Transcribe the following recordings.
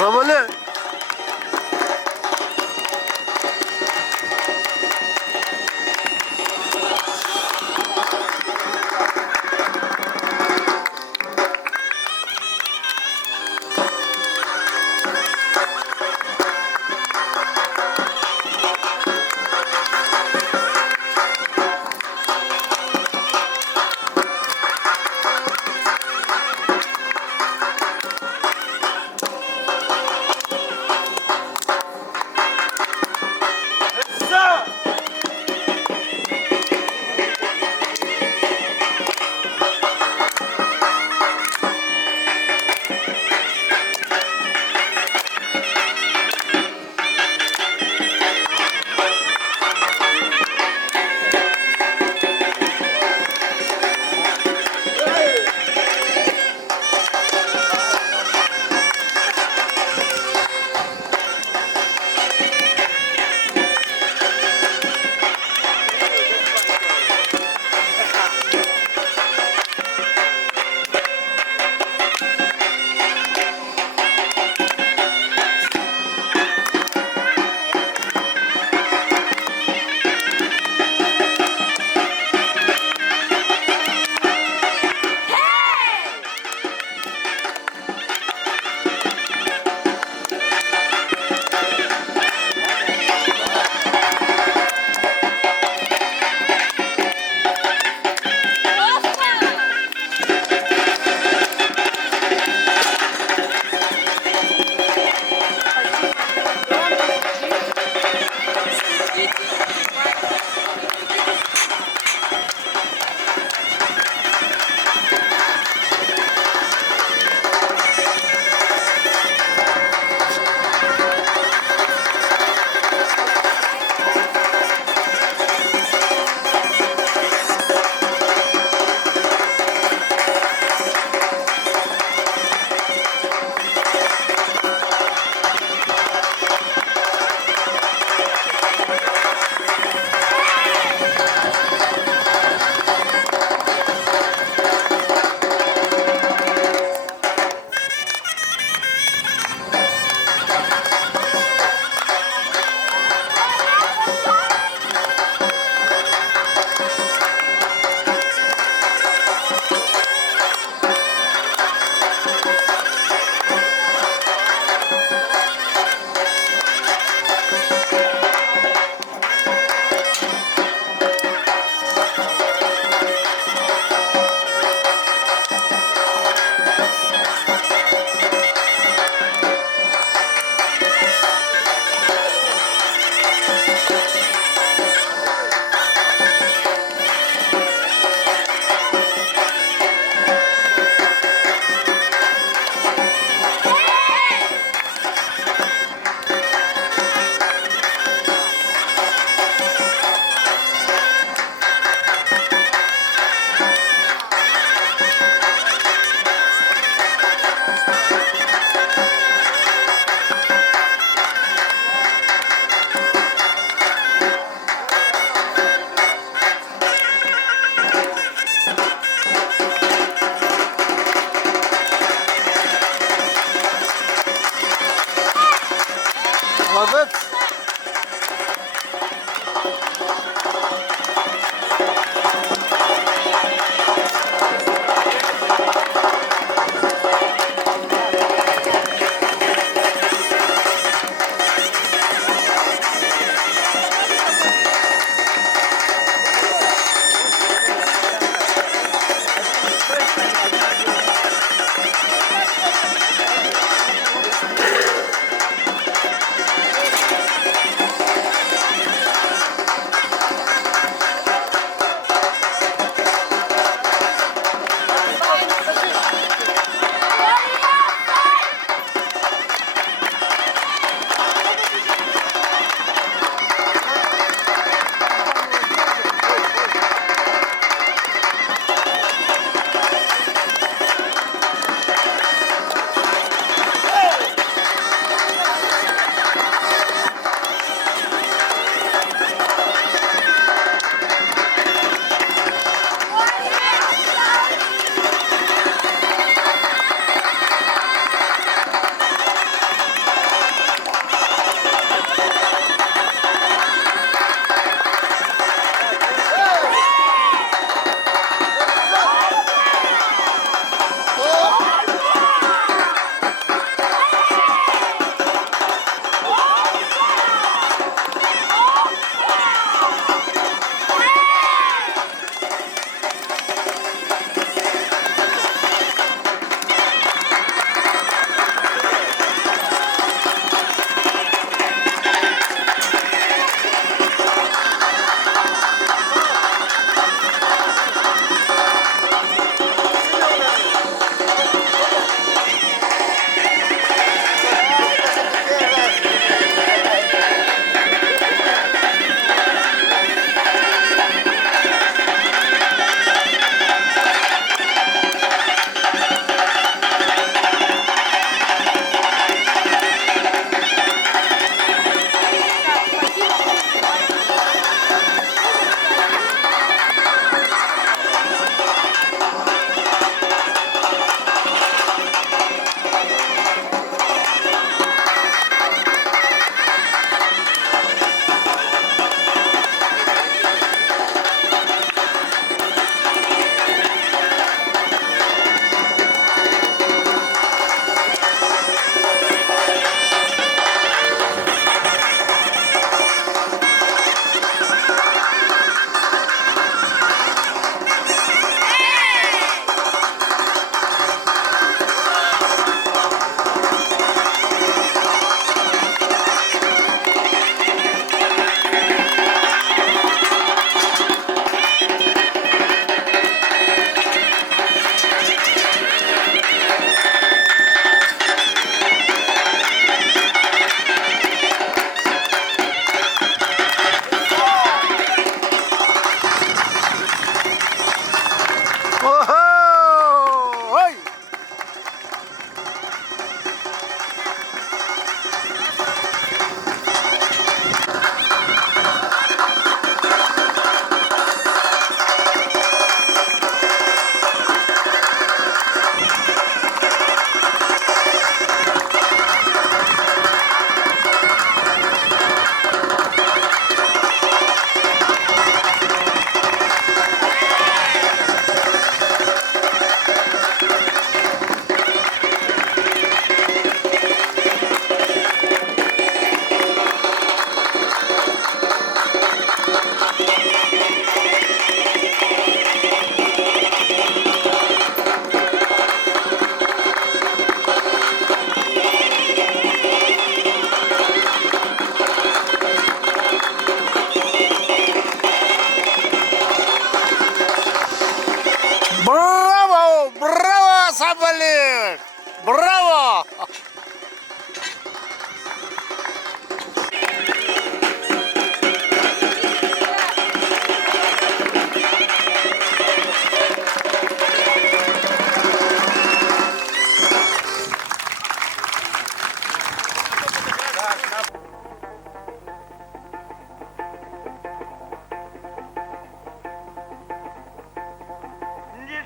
Ramale. Молодец.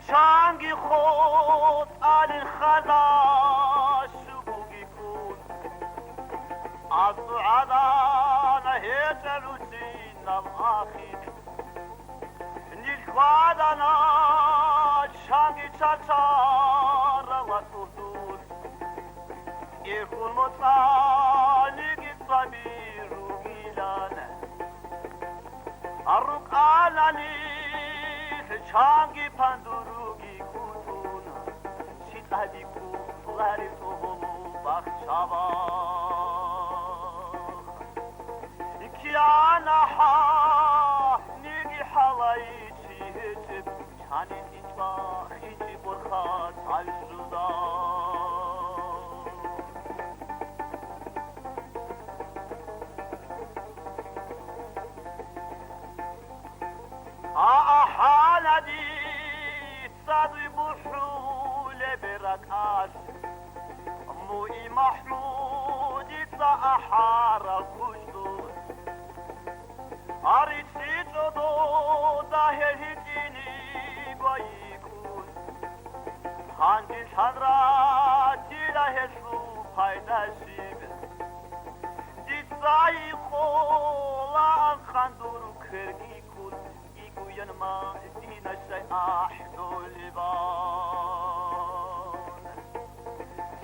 Changi khot al khadash bugikun adana heterusin al akhir nil khadana changi chachar la tudur yekun motani gitsabiru gilana aruk alani changi pandurugi kutuna shitadiku lari toholu bakchava ikiana ha nigi halay chihitib chanin itba hichi burkha taljuda حالدي صدب حول بركات موي محمود صاحار كشتور أريسي جدو ظاهر هديني قويكون هانجي شهراتي لهسو پايداشيب دي صايقو لان خندور كرگي ينما دين الشيء أحدو لبان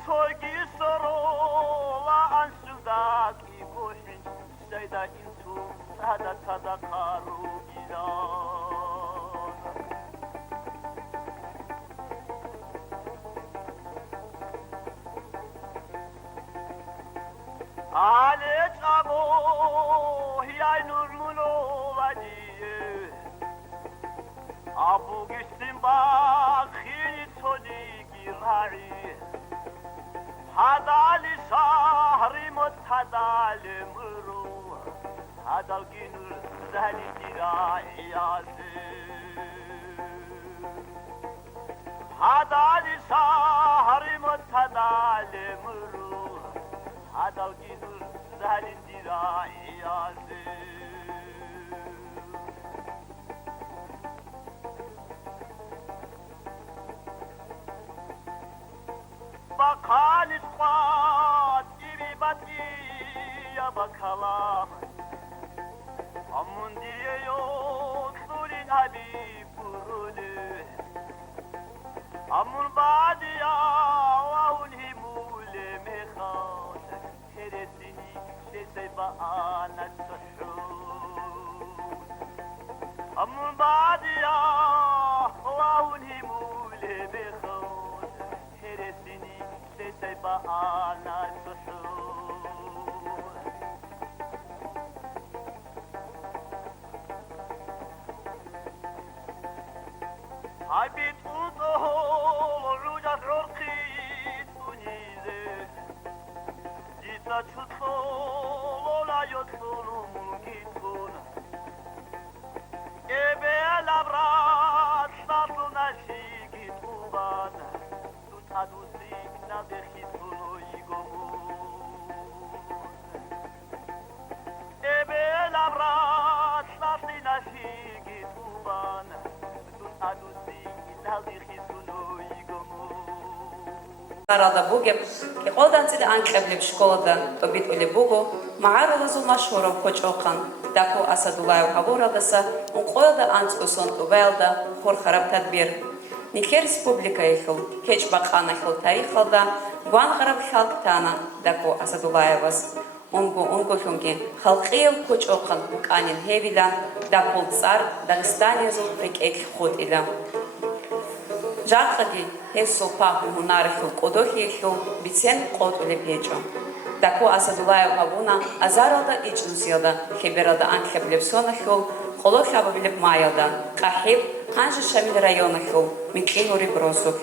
توقي سرولا أنسوداك يبوحن سيدا إنتو هذا تذكروا إلان عليك أبوه يا نور ملوغدي أبو قسم باخي صديقي راعي هذا لشهري مت هذا لمرو هذا الجنر زهلي دراعي ياسين هذا لشهري مت هذا لمرو هذا الجنر زهلي دراعي ياسين بقال إخوات إبي بدي يا بكلام أمون دي يوصلين حبيب برولي أمون بعد يا وهون همولي مخاش هرسيني شسي بقانا السحود أمون بعد يا وهون همولي مخاش هرسيني بأنا السحور حبيت أطهر عجت عرقي تنيزه جيتا تشطول لا يدخل ملكتون إبي الأبراد صارتو نشيكي توبان تتعدوسي نبخي Рада Бугеб, ки қолдан цид анкеблиб школада тобит ули Бугу, мааралазу машхурам хоч оқан, даку Асадулаев хавурадаса, уқояда анц усон увелда, хур хараб тадбир. Нике республика ехил, кеч бақана хил тарихалда, гуан хараб халк тана, даку Асадулаевас. Унго хюнги, халқиев хоч оқан, уканин хевидан, дакул цар, Дагестанезу прикек ход илам. Жахади хесо паху мунариху кодохиху бицен код улепечо. Таку Асадулаев хавуна азарада ичнусиада хеберада анхеблевсонаху холохаба билеп майада кахиб ханжи шамил районаху миклинури бросух.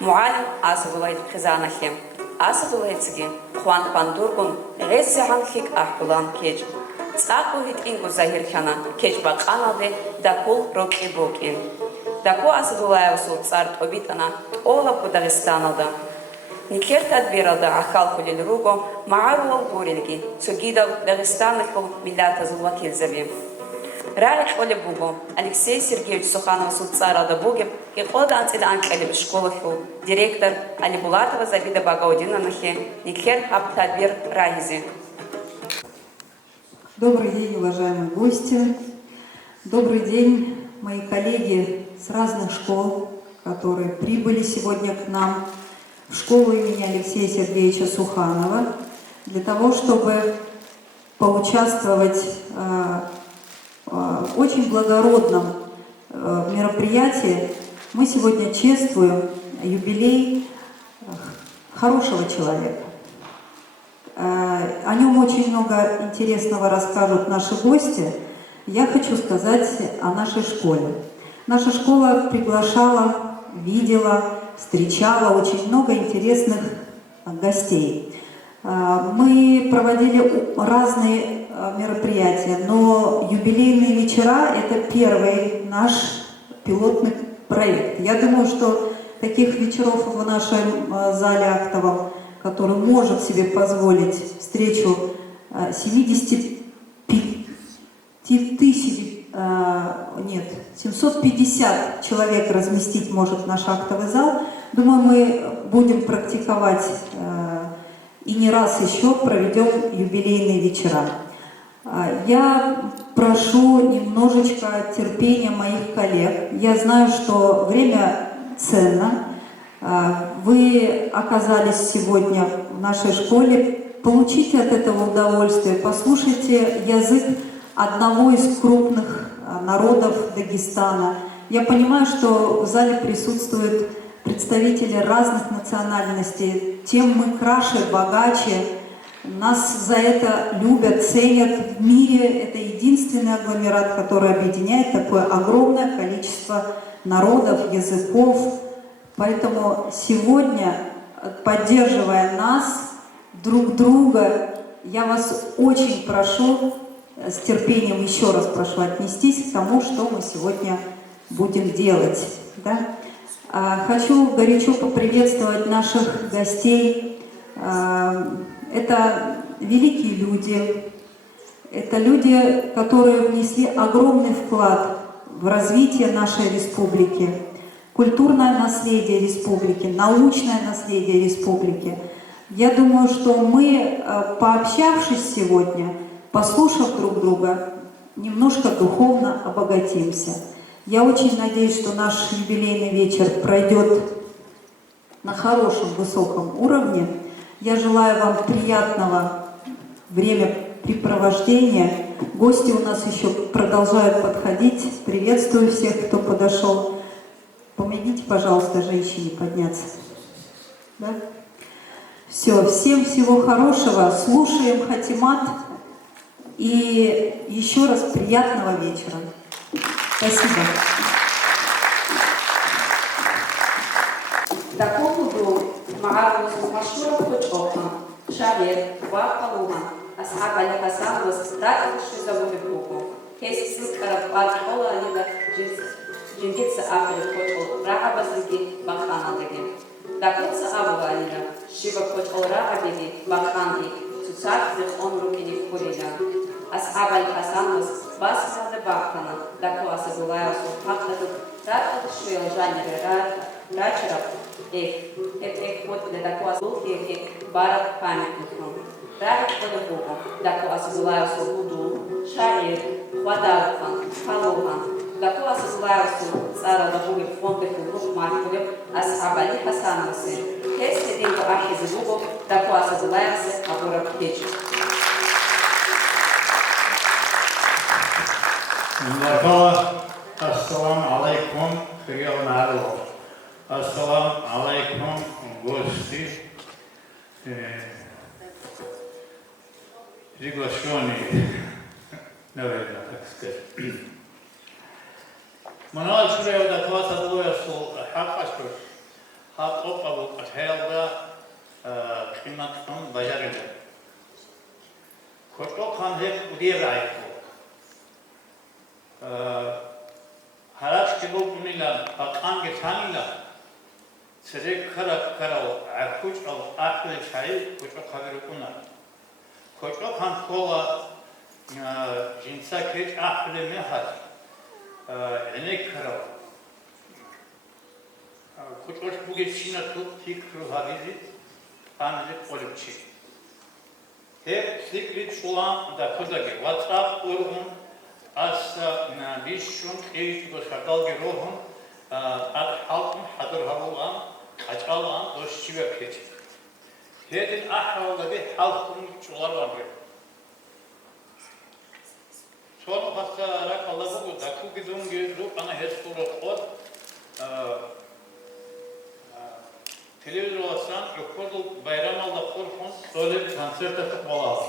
Муалим Асадулаев хизанахим. Асадулаевцги хуан пандургун реззяхан хик ахулан кеч. Цаку хит ингу захирхана кеч бақанаде дакул роки бокин. Таку Асадулаев сул царт обитана Олапу Дагестанада. Никер тадбиралда ахалку лилруго, маарулал бурилги, цугидал дагестанаху миллята зулвакил зави. Ралик Оля Буго, Алексей Сергеевич Суханов Суцарада Бугеб, и хода антиданкали в школаху, директор Алибулатова Завида Багаудинанахи, Никер Аптадбир Рагизи. Добрый день, уважаемые гости. Добрый день, мои коллеги с разных школ, которые прибыли сегодня к нам в школу имени Алексея Сергеевича Суханова для того, чтобы поучаствовать в очень благородном мероприятии. Мы сегодня чествуем юбилей хорошего человека. О нем очень много интересного расскажут наши гости. Я хочу сказать о нашей школе. Наша школа приглашала, видела, встречала очень много интересных гостей. Мы проводили разные мероприятия, но юбилейные вечера – это первый наш пилотный проект. Я думаю, что таких вечеров в нашем зале актовом, который может себе позволить встречу 750 человек разместить может наш актовый зал. Думаю, мы будем практиковать и не раз еще проведем юбилейные вечера. Я прошу немножечко терпения моих коллег. Я знаю, что время ценно. Вы оказались сегодня в нашей школе. Получите от этого удовольствие, послушайте язык одного из крупных народов Дагестана. Я понимаю, что в зале присутствуют представители разных национальностей. Тем мы краше, богаче. Нас за это любят, ценят в мире. Это единственный агломерат, который объединяет такое огромное количество народов, языков. Поэтому сегодня, поддерживая нас, друг друга, я вас очень прошу, с терпением еще раз прошу отнестись к тому, что мы сегодня будем делать. Да? Хочу горячо поприветствовать наших гостей. Это великие люди, это люди, которые внесли огромный вклад в развитие нашей республики, культурное наследие республики, научное наследие республики. Я думаю, что мы, пообщавшись сегодня, послушав друг друга, немножко духовно обогатимся. Я очень надеюсь, что наш юбилейный вечер пройдет на хорошем, высоком уровне. Я желаю вам приятного времяпрепровождения. Гости у нас еще продолжают подходить. Приветствую всех, кто подошел. Помогите, пожалуйста, женщине подняться. Да? Все, всем всего хорошего. Слушаем хатимат. И еще раз приятного вечера. Спасибо. معارض مشهورة بوجهها شاعر وقلوها أصحاب الحسن وستائل الشزاوي بوجهه كيس سكر بعض حولا لذا جنجت سأقل بوجه راعب زكي بخانا لكن دكتور سأبوا لذا شبه بوجه راعب لذي بخاني تساعد زخون ركني كوريلا أصحاب الحسن وباسم البخانا دكتور أسدولايا سبحانه رأت الشيء جانب рачеров вот для такого слухи барак памятником. Рак по-любому, такого осознавая свободу, шарит, хваталхан, халухан, такого осознавая цара добули фонды фигур маркулев, асхабали хасанасы. Если деньги ахи забугу, такого осознавая абура птичь. Ассаламу алейкум, прием народ. Ассаламу алейкум, гости, приглашенные, наверное, так сказать. Манал шурев да класса двое сул хакашкуш, хак опаву атхелда кинатхан баяриле. Кото ханзек удирайко. Хараш кебу кунила, хаканге танила. Sırık karav, akuç al, aklı çayı, koço kaviru kunar. Koço kantola, cinsa keç aklı mehar, enek karav. Koçoş bu geçişine tut, fikru havizit, anzit olupçi. Hep sikrit şulan da kuzagi, WhatsApp urgun, asa bişşun, eğitim şakal girohun, ad halkın hadır havulan, açalan, doşçi ve keçi. Hedin ahravda bir halkın çular var. Sonra hasta rakalla bu da kugidun gözü ana hesuru kod, televizyon olasan yokordul bayram alda korkun öyle bir konser takıp olalım.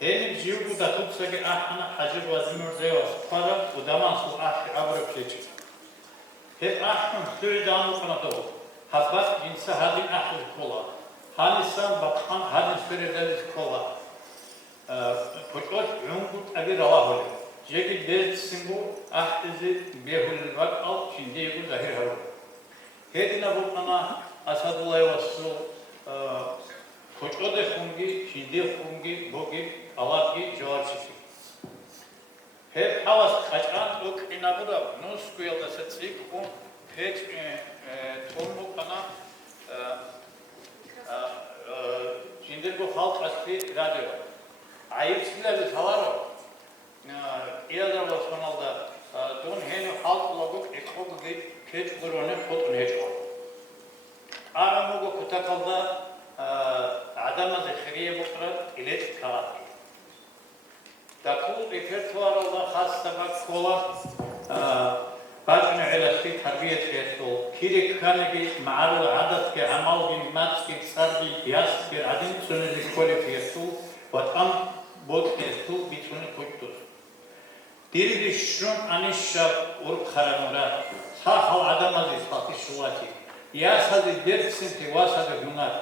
Helim jiv bu da tutsa ki ahana hacı vazimur zeyos para bu daman su ahri avrup keçi. Hep ahın sürüden okuna doğu. Habbat cinsi hadin ahli kola. Hanisan bakhan hadin sürüden kola. Koçoş yungut abi rava holi. Jeki dertsin bu ahdizi behulil vak al şimdi bu zahir haru. Hedine bu ana Asadullah Vasu koço de fungi, şimdi fungi, bogi, alaki, joarçiki. Hep havas kaçan uk inabuda nus kuyalda setsik bu hiç tonlu kana şimdi bu halk asli radyo. Ayıpsizler savar o. İyadar vasfanalda don heni halk loguk ekog gibi keç burone fotun hiç var. Aramugo kutakalda adama zekhriye bukrat ilet kağıt. Takul repertuarda has sabak kola بعدين على في تربية كيسو كيري كان بي معرض عدد كعمل بمات كسر بياس كعدين سنة الكل كيسو وطن بود كيسو بيتون كوتوس دير بيشون أنيشة ورخرانورا صح العدم هذه صافي شواتي ياس هذه درس سنتي واس هذا هنر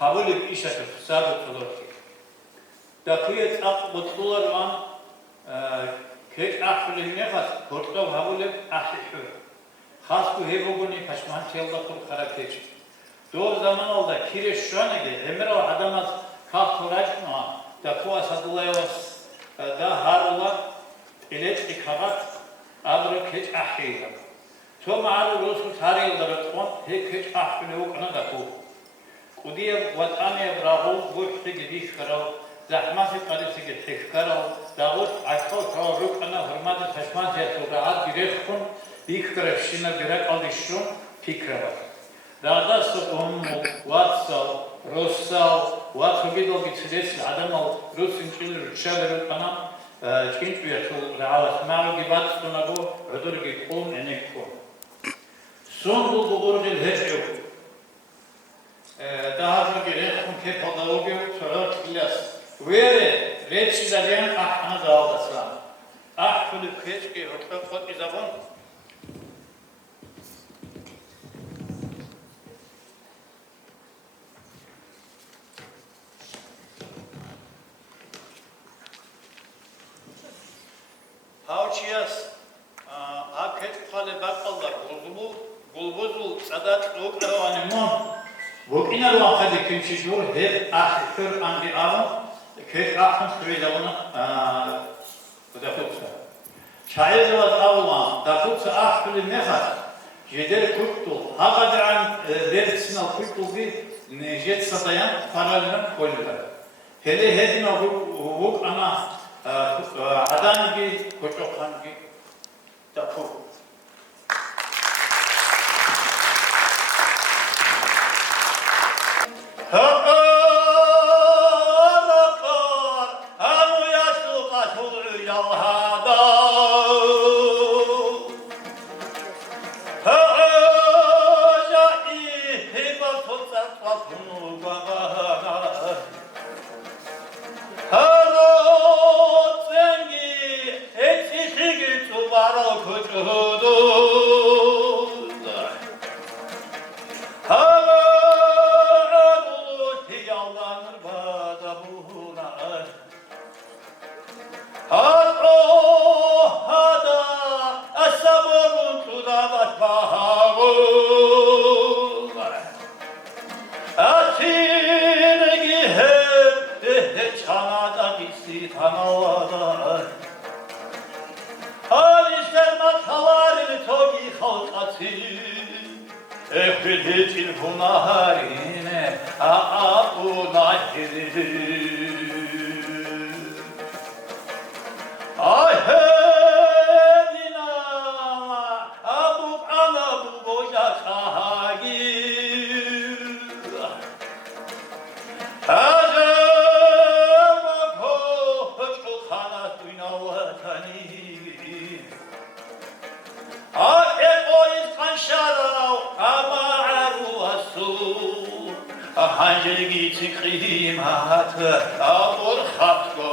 حاول بيشة تفسر تلوكي دقيقة أقبض دولار وان Keç ahfilin ne kas, korktav havulep ahşişür. Khas bu hevoguni paşman çelda kul kara keç. Doğru zaman oldu, kireç şu an ege, emir o adamaz kaf toraşma, da ku asadulayavas, da harula, ilet ikagat, adro keç ahşiyla. To mağarı rosu tarihilları ton, he keç ahfili okuna da ku. Udiye vataniye brahul, bu işte gidiş karav, زحمت قدیسی که تشکر و داوود عشق و روک آن حرمت خشمان جهت و راحت گرفت کن بیک کرشین گرک آلیشون فکر بود. داداست واتسال روسال واتو بیدو بیشترس آدم و روسین چیل رشاد رو کنم چینت بیشتر راحت مارو گیبات سونگو ردوری کون انک کن. سون بود بگویی هیچ daha sonra gerek ki pedagogik sorar kilas. Vere reçileyen ahna dağılsın. Ahfulu keşke ortak kod izabon. Havçiyas aket kale bakallar bulbuzul sadat okravanimon. وكنا الواحد يمكن شجور هذ آخر عندي أرم كيف آخر سوي لونه دخلت شايل جواز أولان دخلت آخر المخر جدر كتو هذا عن درس سنة كتو بي نجت سطيان فرالنا كلها هذه هذه وق أنا عدان بي كتو خان بي دخل Oh justi tanavada Alister matavarın togi halkatı Ehlitil hunaharine aunahiri Ahedina abuk ana bu boya kahagir Azama ko çokana duynavatani Egoist kanşarav amaru asu Hangi tikrim hatı abur hatko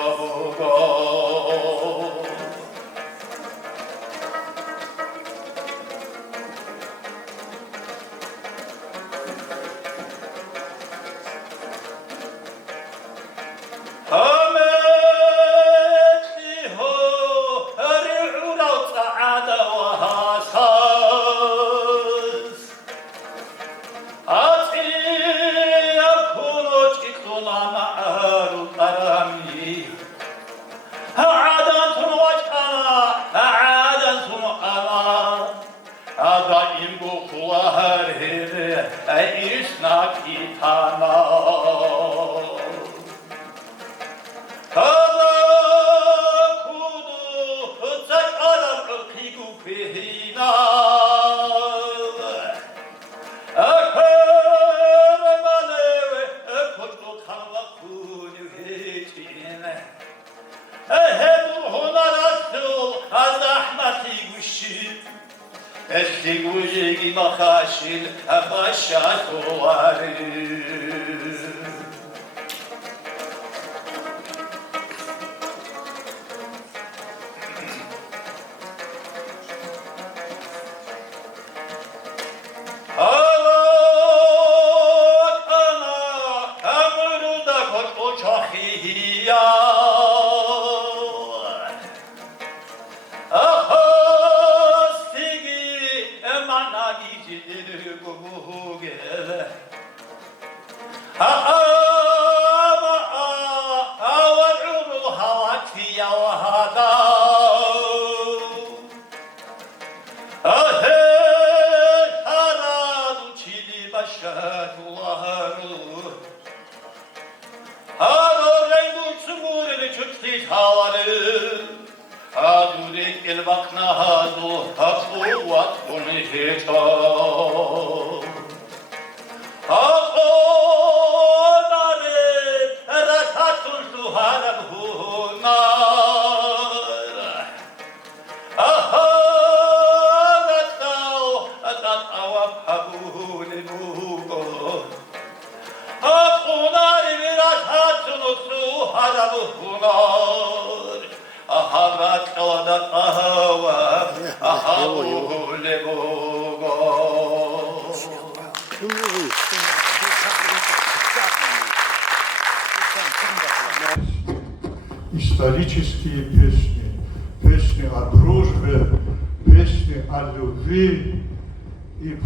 Estigujegi makashil abashatuari Avat ana amruda kot ochahiya Исторические песни, песни о дружбе, песни о любви, и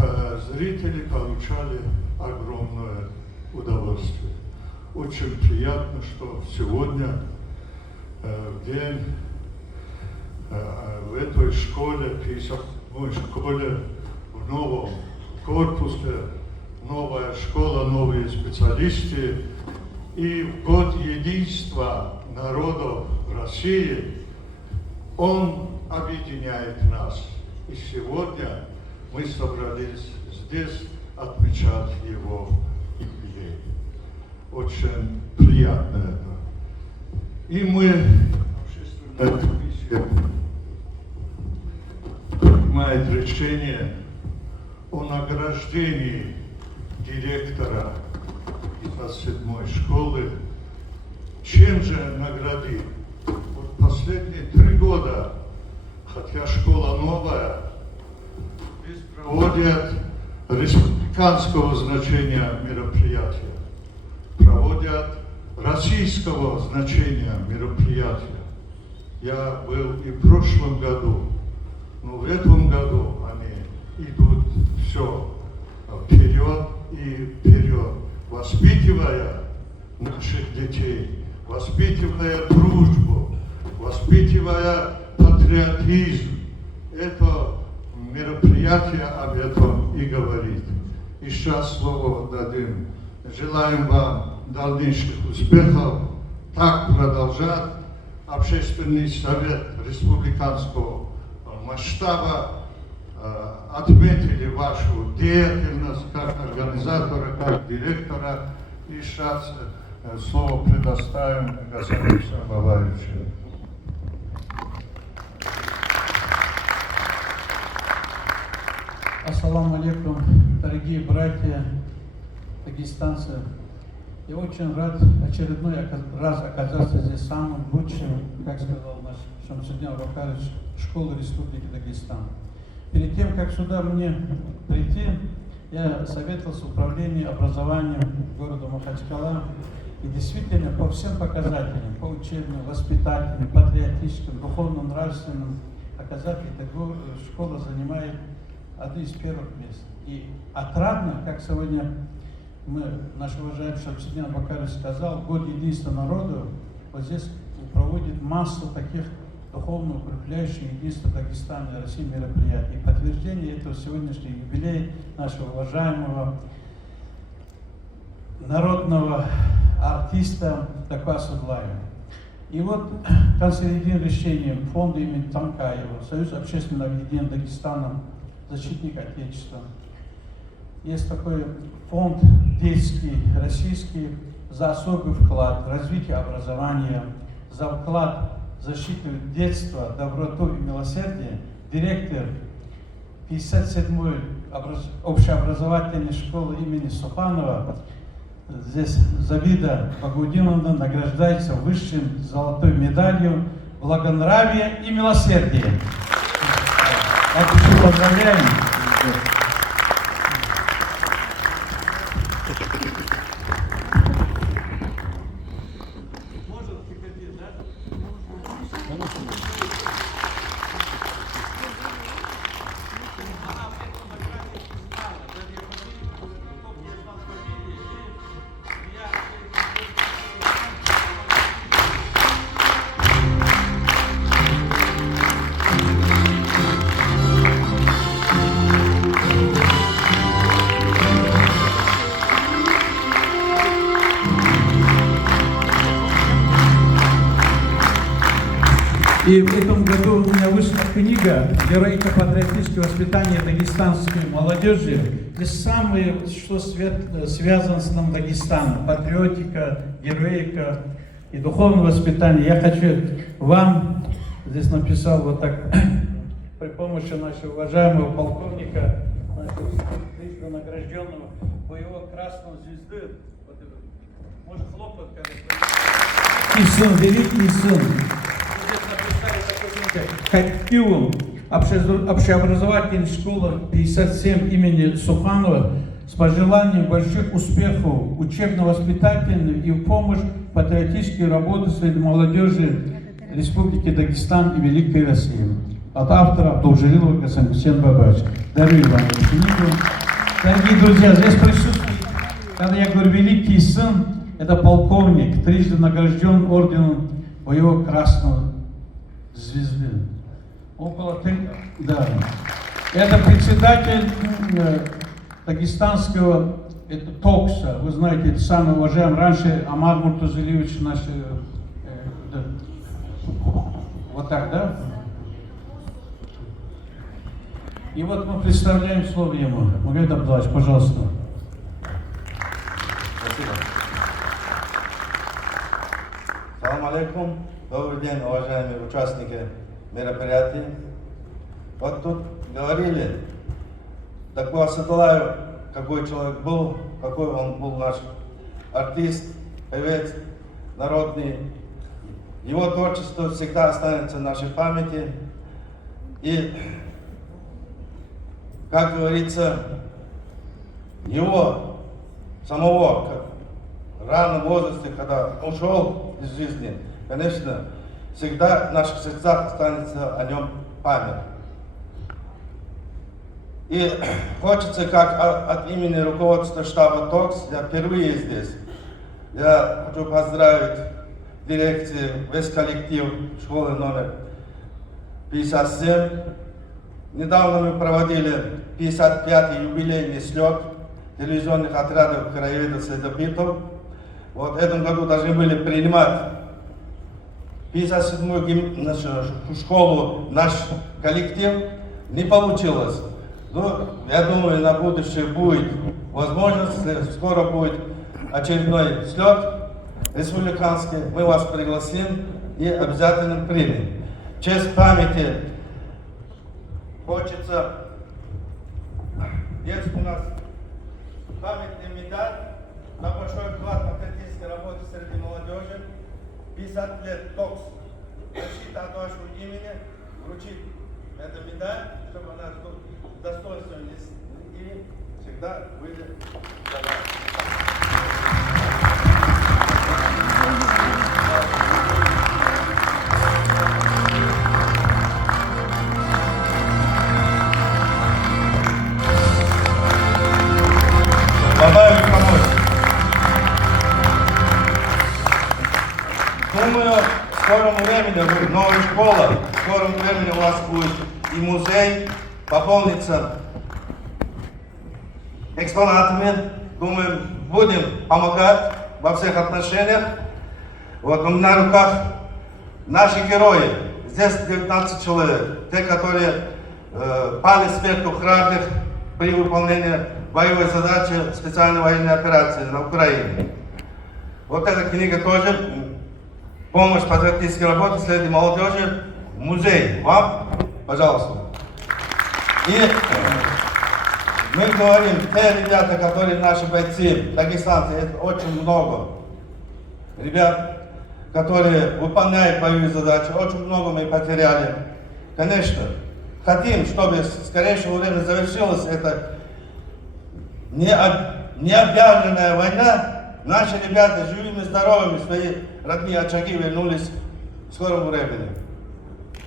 зрители получали огромное удовольствие. Очень приятно, что сегодня, в день, в этой школе, 57-й школе, в новом корпусе, новая школа, новые специалисты, и в год единства народов России он объединяет нас. И сегодня мы собрались здесь отмечать его юбилей. Очень приятно это. И мы, общественная комиссия, принимает решение о награждении директора 57-й школы. Чем же наградить? Вот последние 3 года, хотя школа новая, здесь проводят республиканского значения мероприятия, проводят российского значения мероприятия. Я был и в прошлом году, но в этом году они идут все вперед и вперед, воспитывая наших детей, воспитывая дружбу, воспитывая патриотизм. Это мероприятие об этом и говорит. И сейчас слово дадим. Желаем вам дальнейших успехов. Так продолжать. Общественный совет республиканского масштаба отметили вашу деятельность как организатора, как директора. И сейчас слово предоставим господину Бабаевичу. Ассаламу алейкум, дорогие братья, дагестанцы. Я очень рад очередной раз оказаться здесь самым лучшим, как сказал наш Шамсудин Абакарович, школы Республики Дагестан. Перед тем, как сюда мне прийти, я советовался в управлении образованием города Махачкала. И действительно, по всем показателям, по учебным, воспитательным, патриотическим, духовно-нравственным показателям, школа занимает одни из первых мест. И отрадно, как сегодня наш уважаемый Шамсудин Абакарович сказал, год единства народа, вот здесь проводит массу таких духовно укрепляющих единство Дагестана и России мероприятий. И подтверждение этого сегодняшний юбилей нашего уважаемого народного артиста Такуаса Дудаева. И вот консолидированным решением фонда имени Танкаева, Союз общественного объединения Дагестана, защитник Отечества, есть такой фонд детский, российский, за особый вклад в развитие образования, за вклад в защиту детства, доброту и милосердие, директор 57-й общеобразовательной школы имени Суханова, здесь Завида Багудиновна награждается высшим золотой медалью благонравия и милосердия. Так что поздравляем. И в этом году у меня вышла книга «Героика патриотического воспитания дагестанской молодежи», где самое, что связано с нам Дагестаном, патриотика, героика и духовное воспитание. Я хочу вам, здесь написал вот так, при помощи нашего уважаемого полковника, нашего награжденного боевого красного звезды, вот, может хлопать, и сын, великий сын. Коллективом общеобразовательной школы 57 имени Суханова с пожеланием больших успехов учебно-воспитательной и в помощь патриотической работы среди молодежи Республики Дагестан и Великой России. От автора Абдулжалилова Гасангусен Бабаевич. Дарю вам эту книгу. Дорогие друзья, здесь присутствует, когда я говорю великий сын, это полковник, трижды награжден орденом боевого красного звезды. Около да. Это председатель дагестанского ТОКСа. Вы знаете, это самый уважаемый раньше Амар Муртазалиевич наш. Да. Вот так, да? И вот мы представляем слово ему. Магомед Абдуллаевич, пожалуйста. Спасибо. Салам алейкум. Добрый день, уважаемые участники мероприятий. Вот тут говорили, Такуас Дудаев, какой человек был, какой он был наш артист, певец, народный. Его творчество всегда останется в нашей памяти. И, как говорится, его самого в раннем возрасте, когда ушел из жизни, конечно, всегда в наших сердцах останется о нем память. И хочется, как от имени руководства штаба ТОКС, я впервые здесь. Я хочу поздравить дирекции, весь коллектив школы номер 57. Недавно мы проводили 55-й юбилейный слет телевизионных отрядов краеведов следопитов. Вот в этом году должны были принимать 57-ю школу наш коллектив. Не получилось. Но я думаю, на будущее будет возможность, скоро будет очередной слет республиканский. Мы вас пригласим и обязательно примем. В честь памяти хочется, есть у нас памятный медаль на большой вклад в патриотической работе среди молодежи, 50 лет ТОКС. Защита от вашего имени вручить эту медаль, чтобы она с достоинством и всегда были добавить помочь. Думаю, в скором времени будет новая школа, в скором времени у вас будет и музей, пополнится экспонатами. Думаю, будем помогать во всех отношениях. Вот у меня на руках наши герои. Здесь 19 человек. Те, которые пали смертью храбрых при выполнении боевой задачи специальной военной операции на Украине. Вот эта книга тоже «Помощь патриотической работе среди молодежи» в музей. Вам, пожалуйста. И мы говорим, те ребята, которые наши бойцы, дагестанцы, это очень много. Ребят, которые выполняют боевые задачи, очень много мы потеряли. Конечно, хотим, чтобы в скорейшее время завершилась эта необъявленная война. Наши ребята живыми, здоровыми, свои родные очаги вернулись в скором времени.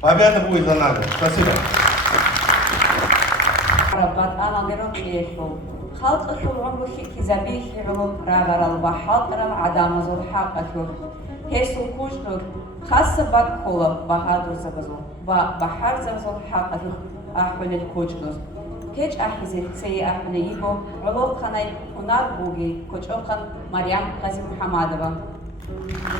Победа будет за нами. Спасибо. ربط أنا درب إيشو خلق شو العمر شيء زبيح علوم رابر البحر رم عدم زور حقته هسو كوجنور خاص بعد كولا بحر زبزو بحر زبزو حقته أحمل الكوجنور كيج أحزي سي أحمل يبو علوم خناي هنار بوجي كوجوقن مريم قاسم محمدова. Thank you.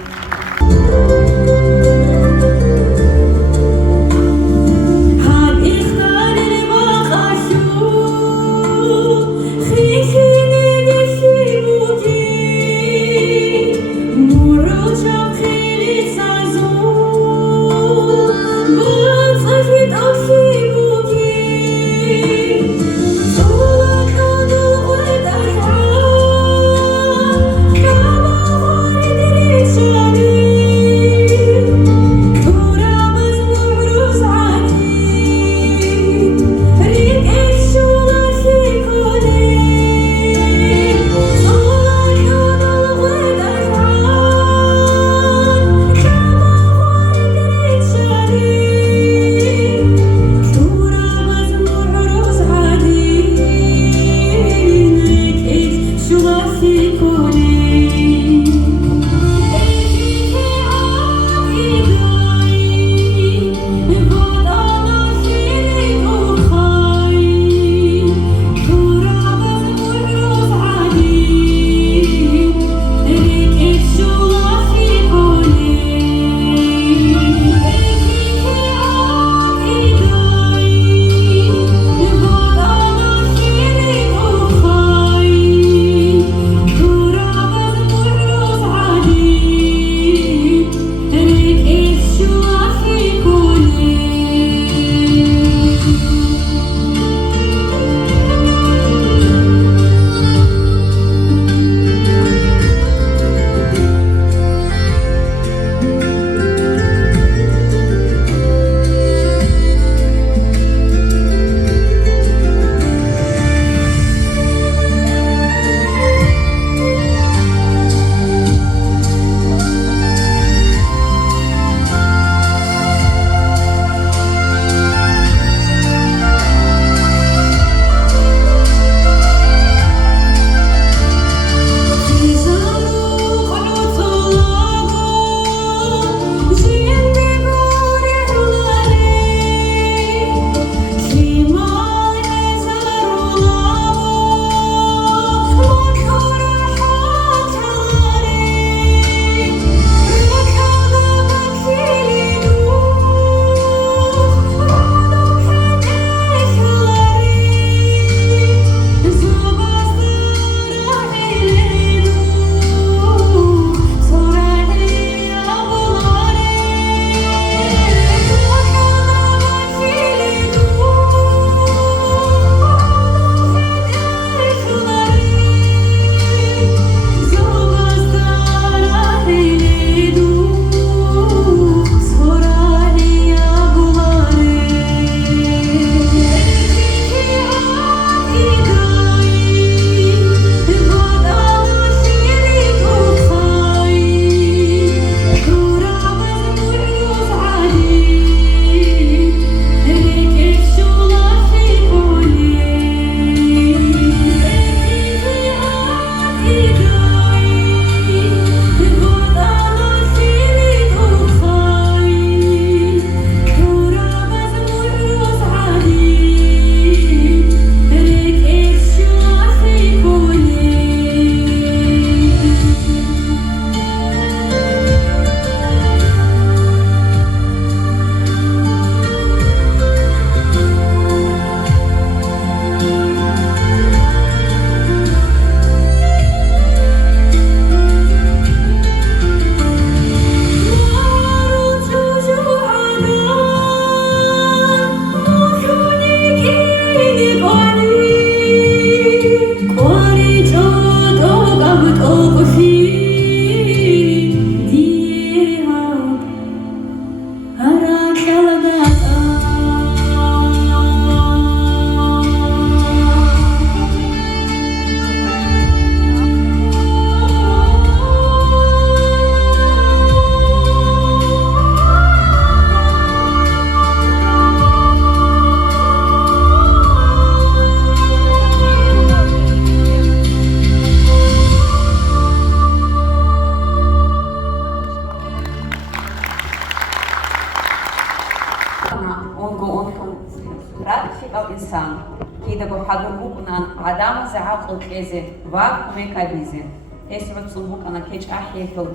инсан. Кидаго хадур букунан адам заақл кезе ва кумекабизе. Эсрот сулбукана кеч ахехл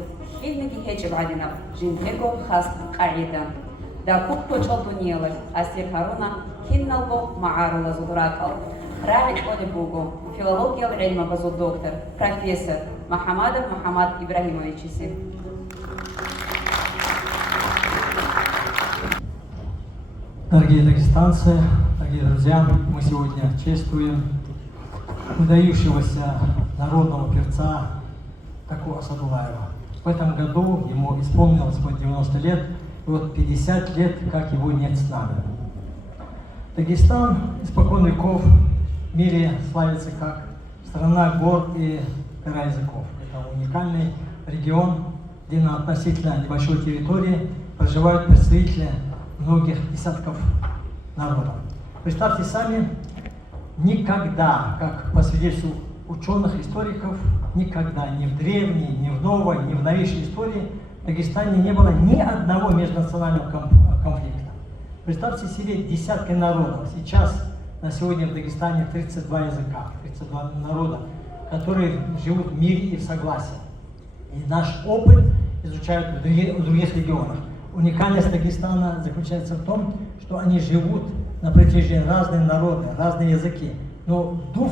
хилнеги хеч бадина жинтего хас қаида. Да кук почал дуниелы асир харуна кинналго маарула зудуракал. Рави коде бугу филология ильма базу доктор профессор Махамадов Мухаммад Ибрагимович. Дорогие дагестанцы, дорогие друзья, мы сегодня чествуем выдающегося народного певца Таку Асадулаева. В этом году ему исполнилось 90 лет, и вот 50 лет, как его нет с нами. Дагестан испокон веков в мире славится как страна гор и гора языков. Это уникальный регион, где на относительно небольшой территории проживают представители многих десятков народов. Представьте сами, никогда, как по свидетельству ученых, историков, никогда ни в древней, ни в новой, ни в новейшей истории в Дагестане не было ни одного межнационального конфликта. Представьте себе десятки народов. Сейчас, на сегодня в Дагестане 32 языка, 32 народа, которые живут в мире и в согласии. И наш опыт изучают в других регионах. Уникальность Дагестана заключается в том, что они живут на протяжении разные народы, разные языки. Но дух,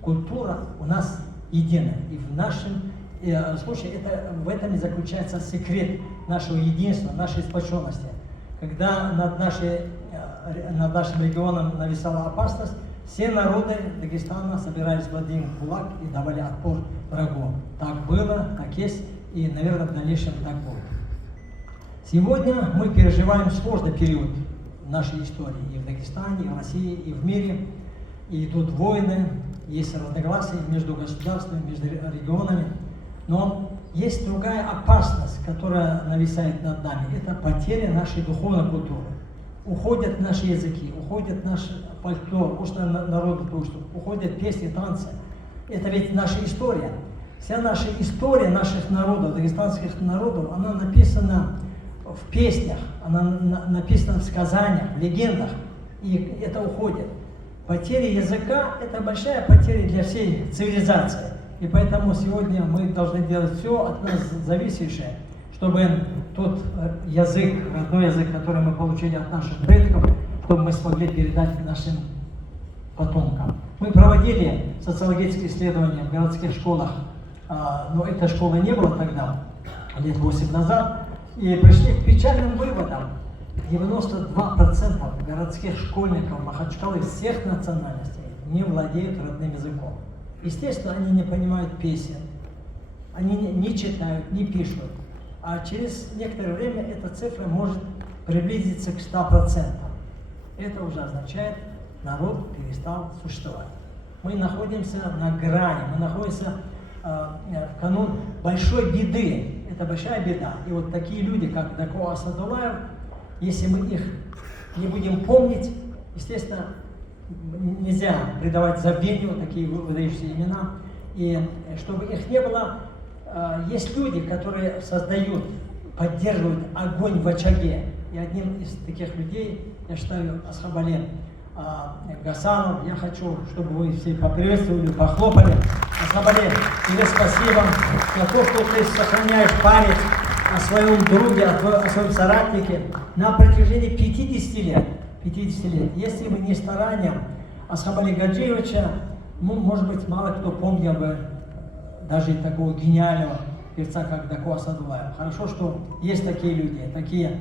культура у нас единая. И в нашем случае в этом и заключается секрет нашего единства, нашей сплоченности. Когда над нашим регионом нависала опасность, все народы Дагестана собирались в один кулак и давали отпор врагу. Так было, так есть, и, наверное, в дальнейшем так будет. Сегодня мы переживаем сложный период нашей истории и в Дагестане, и в России, и в мире. И идут войны, есть разногласия между государствами, между регионами. Но есть другая опасность, которая нависает над нами. Это потеря нашей духовной культуры. Уходят наши языки, уходит наш фольклор, народный творчество, уходят песни, танцы. Это ведь наша история. Вся наша история наших народов, дагестанских народов, она написана в песнях, она написана в сказаниях, в легендах, и это уходит. Потеря языка – это большая потеря для всей цивилизации. И поэтому сегодня мы должны делать все от нас зависящее, чтобы тот язык, родной язык, который мы получили от наших предков, чтобы мы смогли передать нашим потомкам. Мы проводили социологические исследования в городских школах, но этой школы не было тогда, лет 8 назад, и пришли к печальным выводам. 92% городских школьников Махачкалы всех национальностей не владеют родным языком. Естественно, они не понимают песен, они не читают, не пишут. А через некоторое время эта цифра может приблизиться к 100%. Это уже означает, народ перестал существовать. Мы находимся на грани, мы находимся в канун большой беды. Это большая беда. И вот такие люди, как Таку Асадулаев, если мы их не будем помнить, естественно, нельзя придавать забвению такие выдающиеся имена. И чтобы их не было, есть люди, которые создают, поддерживают огонь в очаге. И одним из таких людей, я считаю, Асхабали Гасанов. Я хочу, чтобы вы все поприветствовали, похлопали. Асхабали, тебе спасибо за то, что ты сохраняешь память о своем друге, о своем соратнике на протяжении 50 лет. 50 лет. Если бы не старанием Асхабали Гаджиевича, может быть, мало кто помнил бы даже такого гениального певца, как Таку Асадулаев. Хорошо, что есть такие люди, такие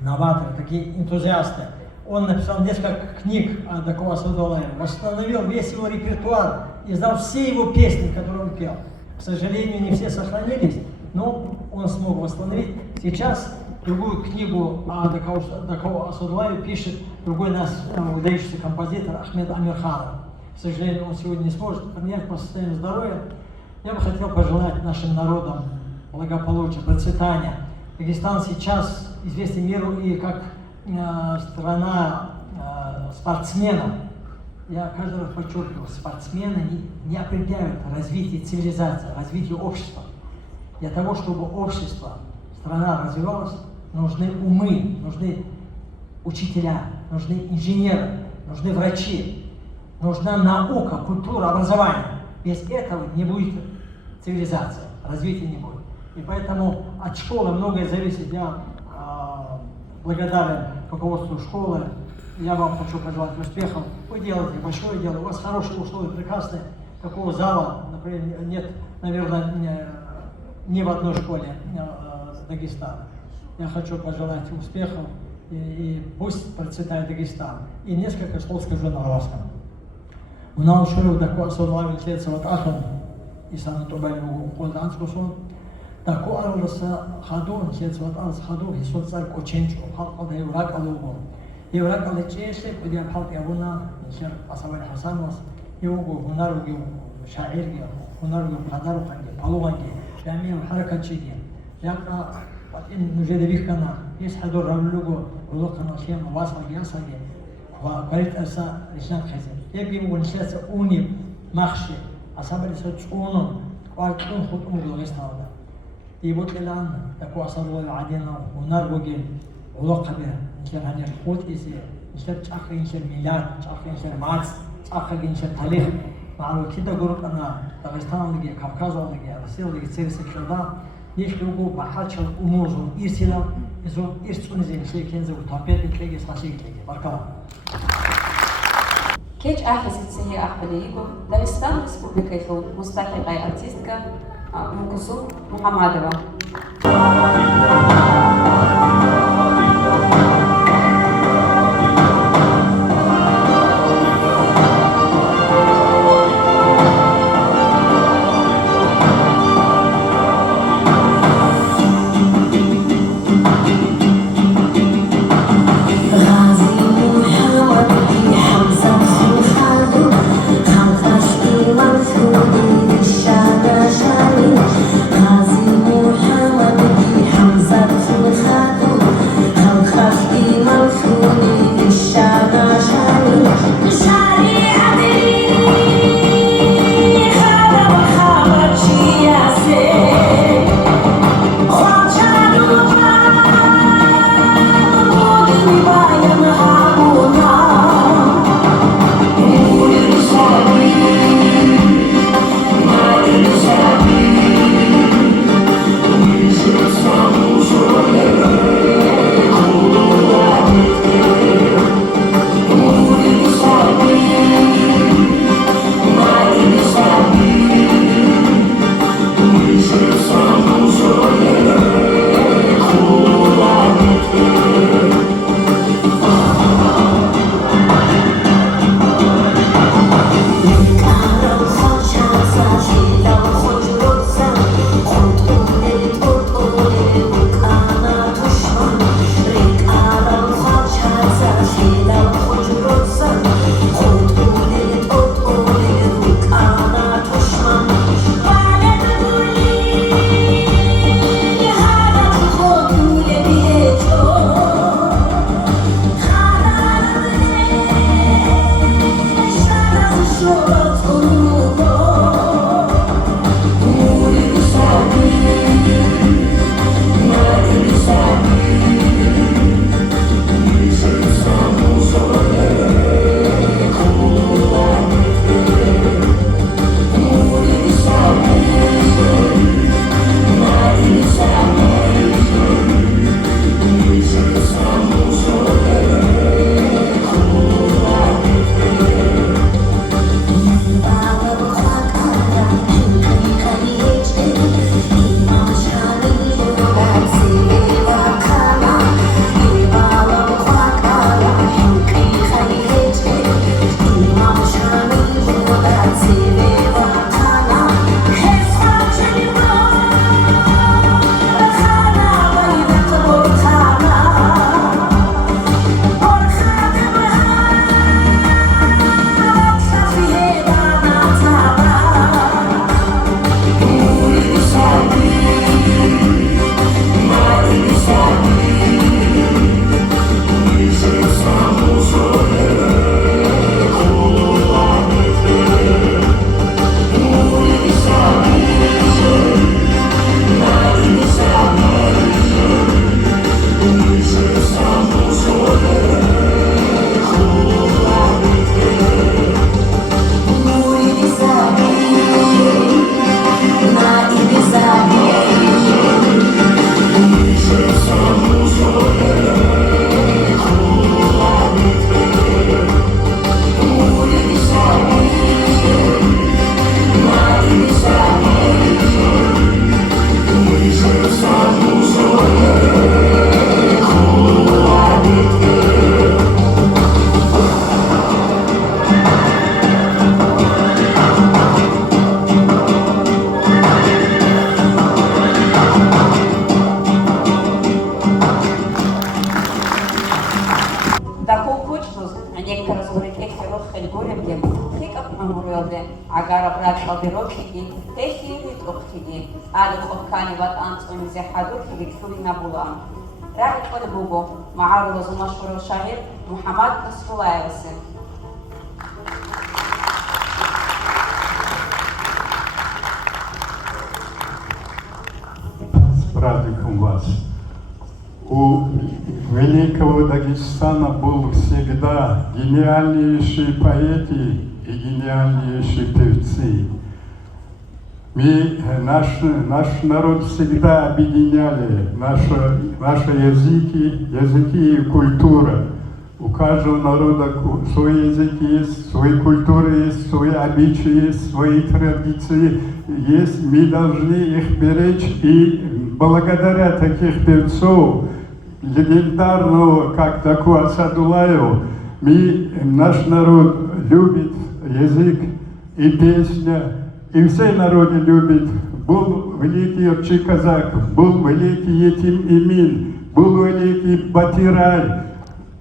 новаторы, такие энтузиасты. Он написал несколько книг о Таку Асадулаеве, восстановил весь его репертуар, издал все его песни, которые он пел. К сожалению, не все сохранились, но он смог восстановить. Сейчас другую книгу о Таку Асадулаеве пишет другой наш выдающийся композитор Ахмед Амирханов. К сожалению, он сегодня не сможет поменять по состоянию здоровья. Я бы хотел пожелать нашим народам благополучия, процветания. Дагестан сейчас известен миру и как страна спортсменов. Я каждый раз подчеркиваю, спортсмены не определяют развитие цивилизации, развитие общества. Для того, чтобы общество, страна развивалась, нужны умы, нужны учителя, нужны инженеры. нужны врачи, нужна наука, культура, образование. Без этого не будет цивилизации, развития не будет. И поэтому от школы многое зависит. Я благодарен руководству школы. Я вам хочу пожелать успехов. Вы делаете большое дело, у вас хорошие условия, прекрасные. Такого зала, например, нет, наверное, ни в одной школе Дагестана. Я хочу пожелать успехов и пусть процветает Дагестан. И несколько слов скажу на русском. У нас школе такой особый лет вот атом и сам тубали у Ансусон. Такой аралса хадон лет вот арс хадон и соцар коченчо халк еврак алуго. Еврак алчеше кудя халк явуна шер асабай хасанос يوجو هنارجو شاعرجو هنارجو قدرو خنجي بالوانجي جميع حركة شديد يقع وإن نجد بيك كنا يسحدوا الرجلوجو ولقنا شيء مواصل جالساجي وقريت أسا لسان خزين يبي مونسيات أوني مخشي أصابع لسات أونو وأكون خط أمور لغيستانا يبوت الآن تكو أصابع العادينا هنارجو ولقنا نشر هنير خوت إسي نشر تأخر نشر ميلاد تأخر نشر مارس آخر اینجا تاریخ معلوماتی دارم که داغستان لیگ، کافکاز لیگ، روسیه لیگ سریع شده. نیش لوگو با هر چند امروزون ایرسیلام، ایزون ایرسونی زنیشی کنزه و تابعیت میکنه سازی کنه. برکام. کیچ احساسیتی اخباریگو داغستان республика خو مستقل ارتیستکا مکسوم محمدова. Hamza მეგობრებო, აგარა ბრატყალდი როქიგი, ტეხირი ტროქიგი, ალი ხოქანი ვატ ანწონიზე ჰადუქიგი ხულინა ბულა. رأي قد بوبو معارض المشهور الشهير محمد نصرالله. С праздником вас! У великого Дагестана был всегда гениальнейшие поэты и гениальнейшие певцы. Наш народ всегда объединяли наши языки и культура. У каждого народа свои языки есть, свои культуры есть, свои обычаи есть, свои традиции есть. Мы должны их беречь, и благодаря таких певцов, легендарного, как Даку Асадуллаеву, наш народ любит язык и песня. И все народы любят. Был великий Овчий Казак, был великий Етим Имин, был великий Батирай,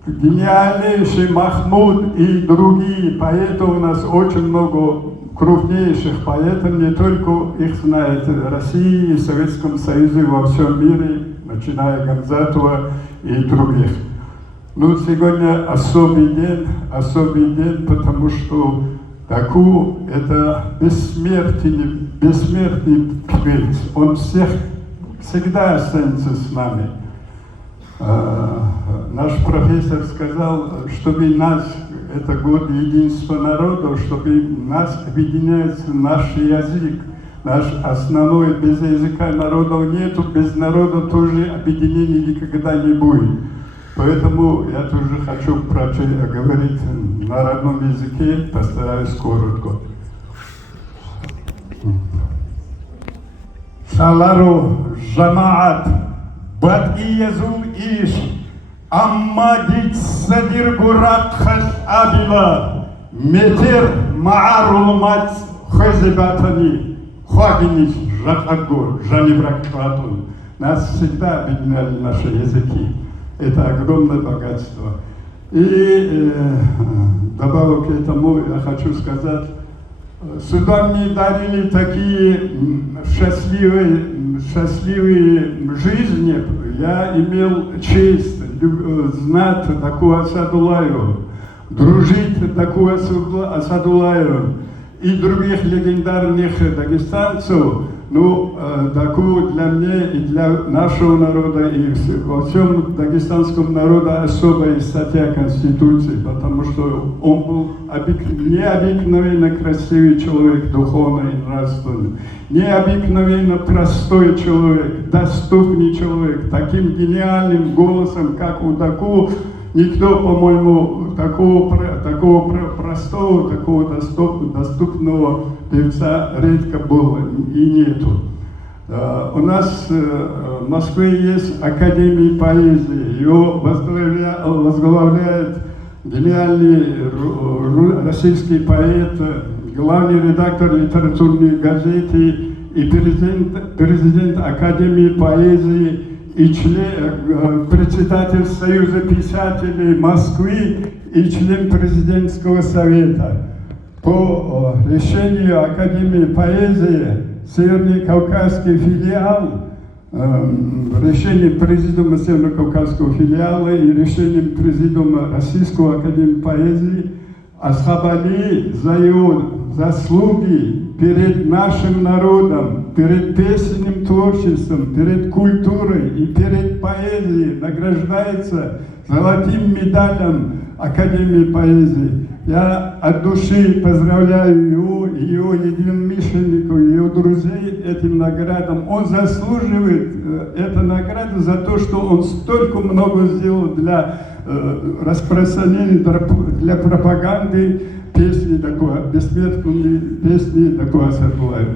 гениальнейший Махмуд и другие поэты. У нас очень много крупнейших поэтов, не только их знает Россия и Советском Союзе, во всем мире, начиная Гамзатова и других. Ну, сегодня особый день, потому что Даку – это бессмертный певец. Он всегда останется с нами. Наш профессор сказал, чтобы нас, это год единства народов, чтобы нас объединяется наш язык, наш основной. Без языка народов нету, без народа тоже объединения никогда не будет. Поэтому я тоже хочу говорить на родном языке, постараюсь коротко. Шалару жамаат, бат и язул иш, амма дик садир гурак хас абила, метер маарул мат хозебатани, хагиниш жакагур, жанибракватун. Нас всегда объединяли наши языки. Это огромное богатство. И добавок к этому я хочу сказать, сюда мне дарили такие счастливые жизни. Я имел честь знать Даку Асадуллаеву, дружить Даку Асадуллаеву и других легендарных дагестанцев. Ну, Даку для меня и для нашего народа, и во всем дагестанском народе особая статья Конституции, потому что он был необыкновенно красивый человек, духовный и нравственный, необыкновенно простой человек, доступный человек, таким гениальным голосом, как у Даку. Никто, по-моему, такого простого, такого доступного певца редко было и нету. У нас в Москве есть Академия поэзии. Ее возглавляет гениальный российский поэт, главный редактор литературной газеты и президент Академии поэзии и председатель Союза писателей Москвы и член президентского совета. По решению Академии поэзии Северно-Кавказский филиал, решением президиума Северно-Кавказского филиала и решением президиума Российской Академии поэзии Асхабали за его заслуги перед нашим народом, перед песенным творчеством, перед культурой и перед поэзией награждается золотым медалем Академии поэзии. Я от души поздравляю его, его единомышленников, его друзей этим наградам. Он заслуживает эту награду за то, что он столько много сделал для распространения, для пропаганды песни такой, бессмертной песни такой Асадуллаева.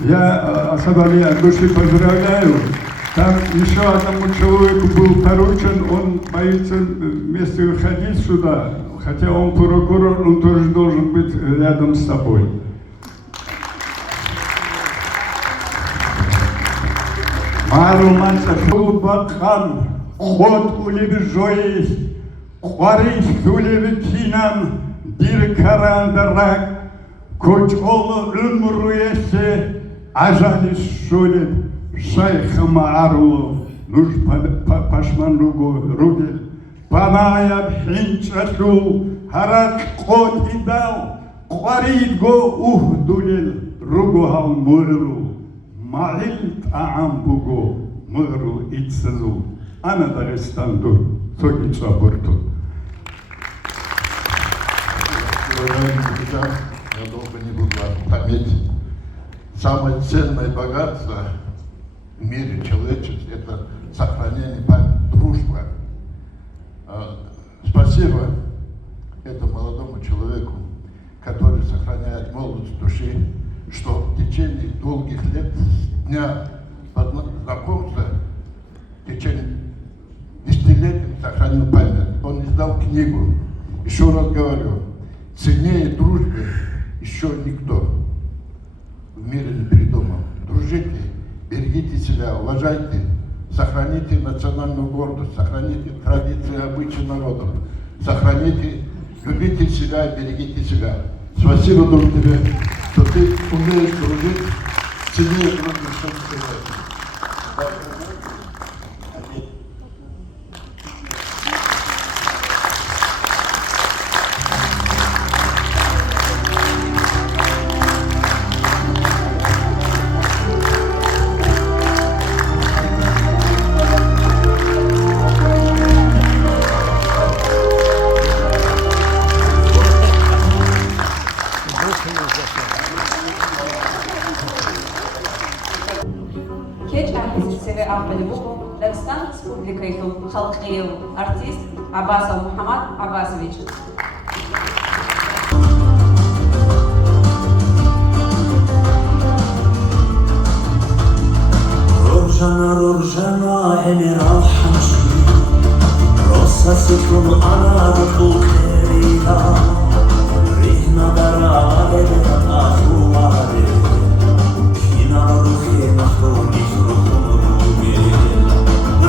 Я Асадуллаева от души поздравляю. Там еще одному человеку был поручен, он боится вместе выходить сюда, хотя он прокурор, он тоже должен быть рядом с тобой. Маруманса Шулбатхан, ход улеви Жои, Хуариш улеви Кинан, Бир Карандарак, Koç oğlu ömrü yese ajalis şöyle Şeyh Ma'arulu Nuş Paşmanlugu Rudel Panaya Hinçasu Harat Kot İdal Qarid Go Uhdulil Ruguhal Murru Ma'ilt A'am Bugo Murru İtsazu Ana Dağıstan'dur Soğuk Sabır'dur. Уважаемые друзья, я долго не буду вас томить. Самое ценное богатство в мире человечестве – это сохранение памяти, дружба. Спасибо этому молодому человеку, который сохраняет молодость души, что в течение долгих лет с дня знакомства, в течение десятилетий сохранил память. Он издал книгу. Еще раз говорю, ценнее дружбы еще никто в мире не придумал. Дружите, берегите себя, уважайте, сохраните национальную гордость, сохраните традиции и обычаи народов, сохраните, любите себя, берегите себя. Спасибо, друг, тебе, что ты умеешь дружить, ценнее дружбы, что сказать. Keç artistleri Ahmedibuk, Dağıstan Respublikası halkı artist Abbasov Muhammad Abbasoviç. Rorjana emir al-hamşi Rossa sıfır ana rıkul kherida Rihna dara evden ahumare Kina ruhi nahtoni ruhum rugel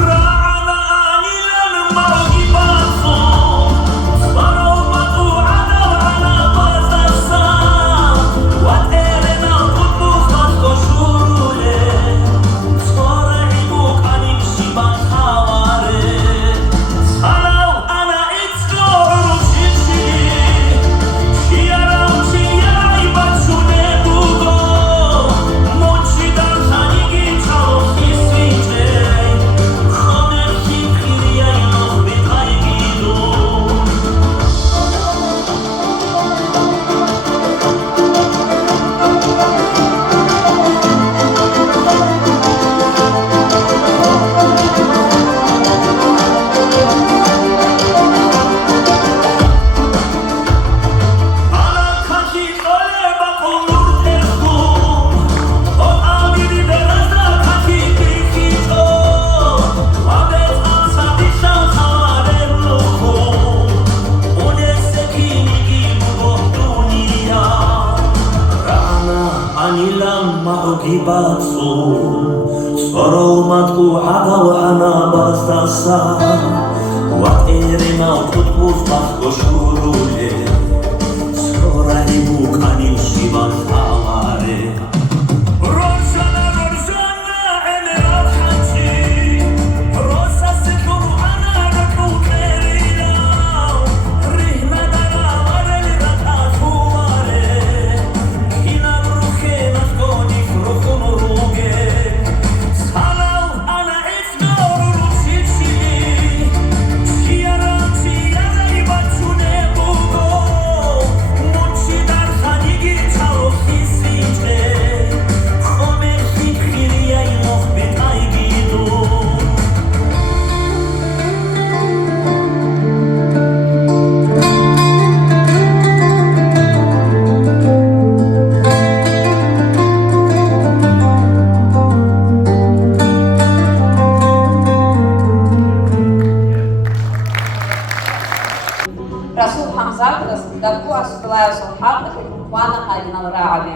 Ra'ana anilan margi baso Svaromatu ana bazasa Wat erena kutbuf matko shurule Sorolmatku agaw ana bastasa Wat erena kutbuf matko shurule Soralibu kanim shivan hamare Rojana emir al-hamşi Rosa sıfır ana rıkul kherida Rihna dara vareli ratafumare Kina ruhe naftoni ruhum ruge Rasul Hamzat Daku Asukalayo Solhab Juana Hadinal Raabi.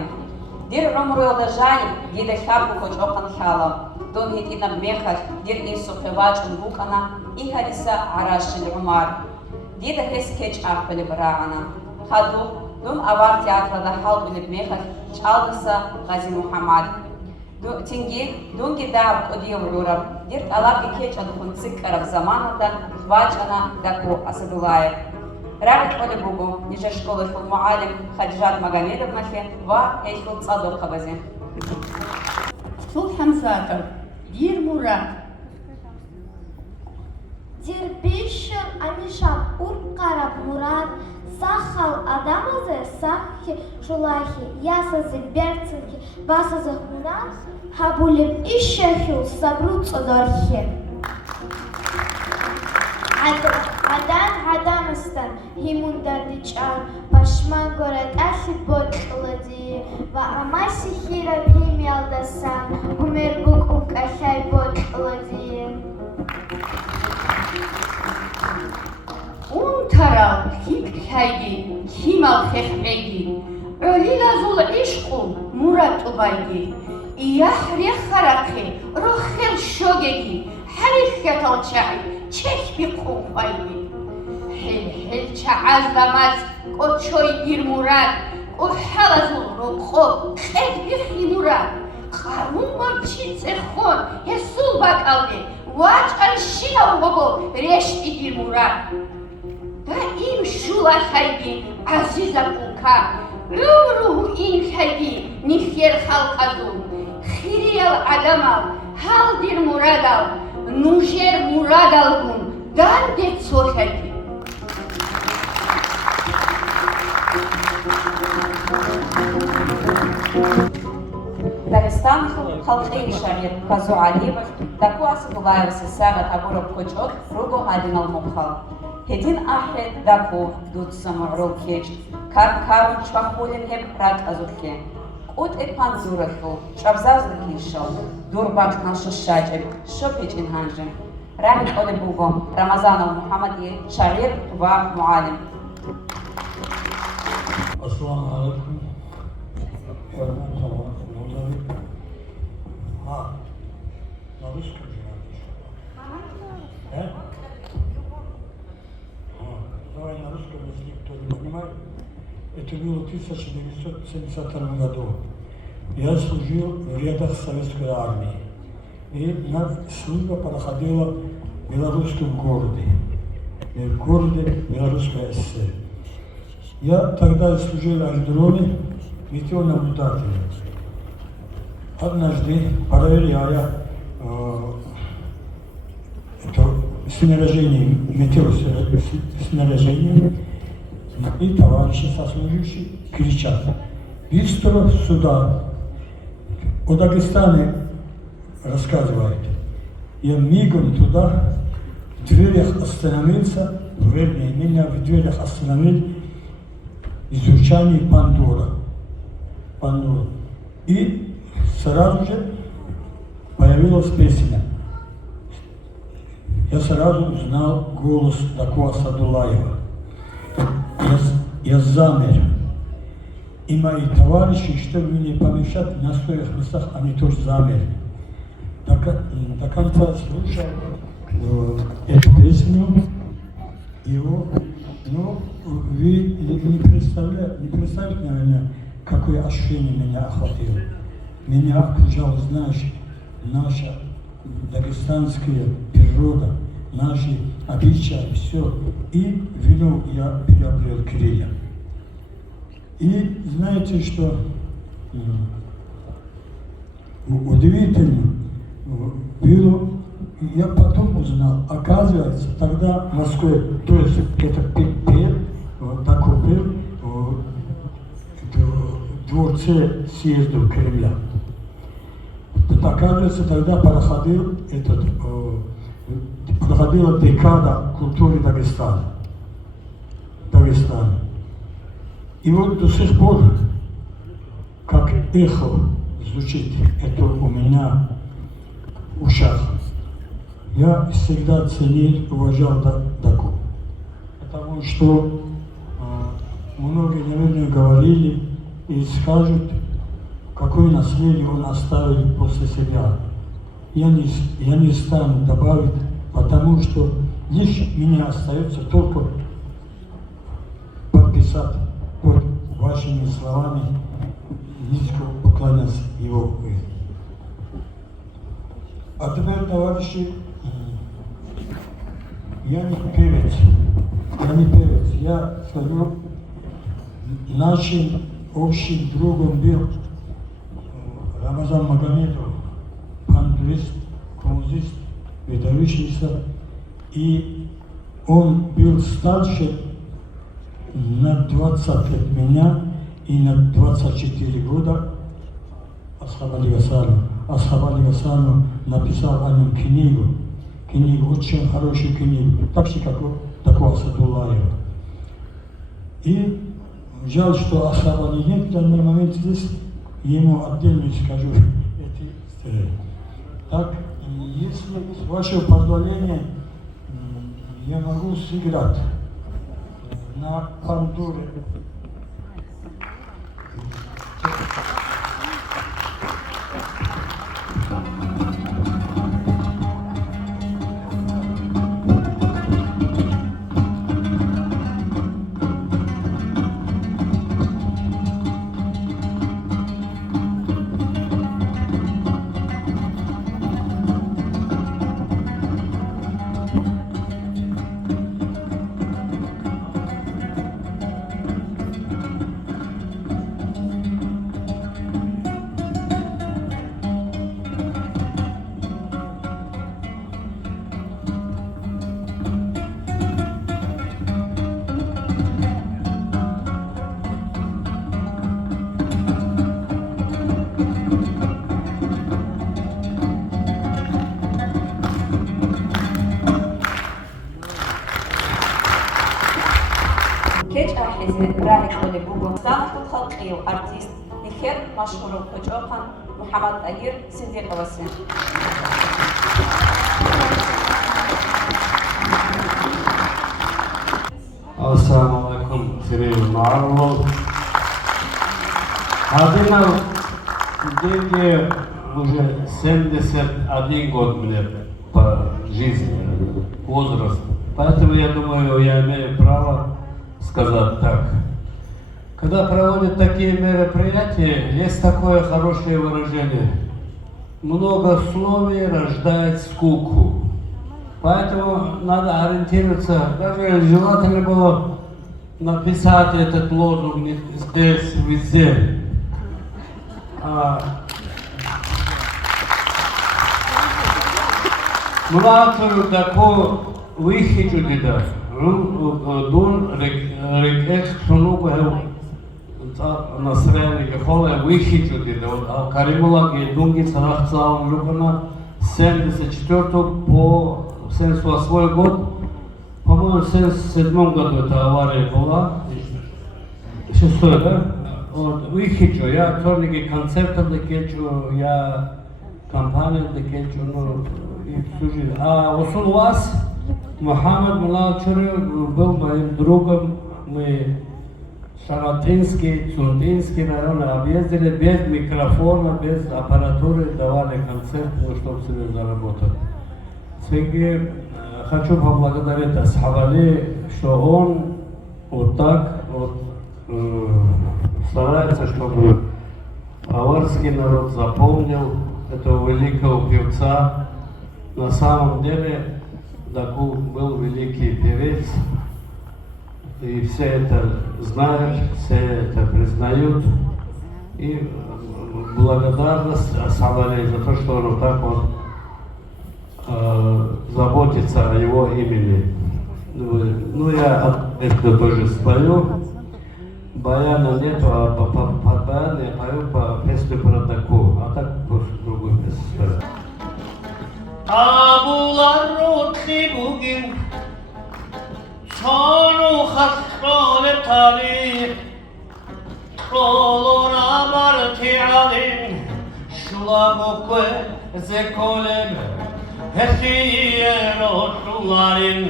Dir Romruel Dajani, Dida Habu Koch Okan Hala, Don Hitina Mechach, Dir Isufevac Bukana, Iharisa Arashil Umar. Dida Heskech Ahpele Barana, Hadu Dum avar teatrada halk ülüp mekar çaldırsa Gazi Muhammad. Tingi, dungi dağ kodiyo vururab, dirt alab ikeç adıkun tsik arab zamanında vaçana daku Asadullayev. Рабит Оля Бугу, ниже школы Муалим Хаджат Магомедовнахе, ва Эйхул Цадок Хабазе. Сулхам Закар, Дир Мурат. Дирбишер Амишам Уркараб Мурат, Сахал Адамазе, Сахи Шулахи, Ясазе Берцинки, Басазе Хунат, Хабулим Ишехил, Сабрут Содорхе. Адамастан Химундадичан, Пашман город Ахибот Лади, Ва Амаси Хира Химиалдасан, Гумербук Укахай Бот Лади. Унтарал Хикхайги, Химал Хехмеги, Олилазул Ишку, Мурат Убайги, Ияхрех Харахи, Рохел Шогеги, Харихетал Чай, Чехби Купайги. Хел Чааз Дамаз, Кочой Дир Мурат, Охалазул Рокхо, Хедби Химурат, Харун Марчице Хон, Хесул Бакалги, Вач Аршия Бобо, Решти Дир Мурат. Да им Шула Хайги, Азиза Кука, Умруху Ин Хайги, Нихер Халказу, Хириал Адамал, Халдир Мурадал, Нужер Мурадалгун, Данде Цохайги. Дагестан халқи шамир Казу Алиевых, таку Асадулаев Сесага Табуров Кочок, Руго Адинал Мухал. Хедин Ахед Даку Дуд Самурул Кеч, Карун Чвахулин Хеб Рад Азухе. Кут Эпан Зураху, Шабзаз Дакишал, Дурбак Нашу Шаджеб, Шопич Инханжем. Рахит Оли Бугом, Рамазанов Мухаммади, Шарир Ва Муалим. Ассаламу алейкум. На русском же надо. Давай на русском, если никто не понимает. Это было в 1972 году. Я служил в рядах Советской армии. И служба проходила в белорусском городе. В городе Белорусская ССР. Я тогда служил в аэродроме метеонаблюдателем. Однажды, проверяя снаряжение, метеоснаряжение, и товарищи сослужившие кричат: «Быстро сюда!» О Дагестане рассказывает. Я мигом туда, в дверях остановился, вернее, меня в дверях остановил изучение Пандора. И сразу же появилась песня. Я сразу узнал голос Даку Асадулаева. Я замер. И мои товарищи, чтобы мне не помешать на своих местах, они тоже замерли. До конца слушал эту песню. Вы не представляете, наверное, какое ощущение меня охватило. Меня окружала, знаешь, наша дагестанская природа, наши обычаи, все. И вино я приобрел Кирилля. И знаете, что удивительно было, я потом узнал, оказывается, тогда в Москве, то есть это пел, такой пел в дворце съездов Кремля. Оказывается, тогда проходила декада культуры Дагестана. И вот до сих пор, как эхо звучит это у меня в ушах, я всегда ценил, уважал Даку. Потому что многие, наверное, говорили и скажут, какое наследие он оставил после себя. Я не стану добавить, потому что лишь мне остается только подписать под вашими словами низко поклоняться его. А теперь, товарищи, я не певец, я скажу, нашим общим другом был Рамазан Магомедов, пантурист, коммунист, выдающийся, и он был старше на 20 лет меня и на 24 года. Асхаб Аль-Гасану написал о нем книгу, очень хорошую книгу, так же, как такого Асадуллаева. И жаль, что Асаба нет в данный момент здесь, ему отдельно скажу эти стихи. Так, если с вашего позволения я могу сыграть на пантуре. артист Нихер Машхуров Ходжохан Мухаммад Агир Синдиковасин. Ассаламу алейкум, Сергей Марлов. Адинал, деньги уже 71 год мне по жизни, возраст. Поэтому я думаю, я имею право сказать так. Когда проводят такие мероприятия, есть такое хорошее выражение. Многословие рождает скуку. Поэтому надо ориентироваться. Даже желательно было написать этот лозунг здесь, везде. Младшую такую выхиту да. Дун рекет шунуку насрели гехоле выхиту да. Каримула гедунги царахцаун любана 74 по 78 год. По-моему, в 77 году эта авария была. 6, да? Вот, выхичу, я вторники концертов докечу, я компания докечу, ну, и всю жизнь. А у вас, Мухаммад Мулавчур был моим другом, мы Шаратинский, Цунтинский район объездили без микрофона, без аппаратуры, давали концерт, ну, чтобы себе заработать. Сегодня хочу поблагодарить Асхабали, что он вот так вот старается, чтобы аварский народ запомнил этого великого певца. На самом деле, Даку был великий певец, и все это знают, все это признают. И благодарность Асхабали за то, что он вот так вот заботиться о его имени. Ну, я это тоже спою. Баяна нету, а под баян я пою по песню про Даку. А так просто другую песню спою. Абулар ротхи бугин Чону хасхоле тали Колора барти алин Шуламокwe зеколем Hesiero şuların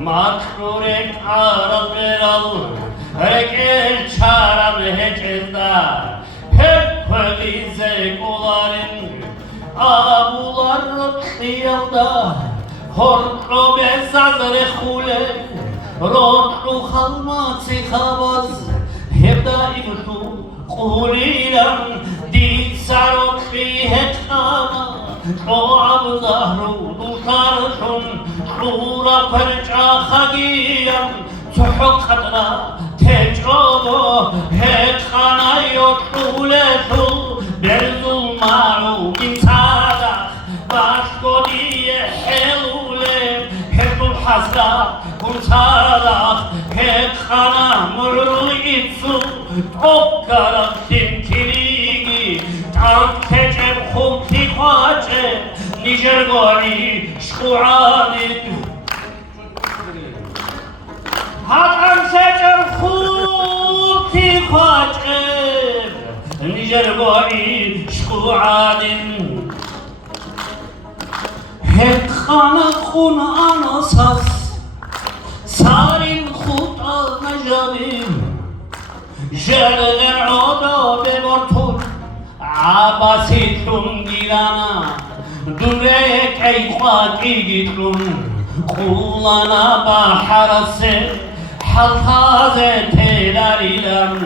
Matrurek araz veral Rekel çaram hecezda Hep polize koların Abular rotiyalda Horkro bezazre hulen Rotru halma tsihavaz Hep da inu قوليلم دید سرت فیه تاما شعب ظهرو دوشارشون شورا پرجا خگیم تحق خطنا تجربه هت خانايو طولتو برزو معو من صادق باشقودي حلوله هت الحسرة كن صادق هت خانا مرلويتسو توكرم تنكريجي تعم تجب خمتي خواجه نجرغاني شكوعاني هاتم سجر خوبی خاطر نجرگاهی شکوعادن هک خانه خون آناساس ساریم خود آز نجابیم جرغن عادا ببرتون عباسیتون گیرانا دوره کی خواهی گیتون قولنا بحرسه حلقازه تداریلم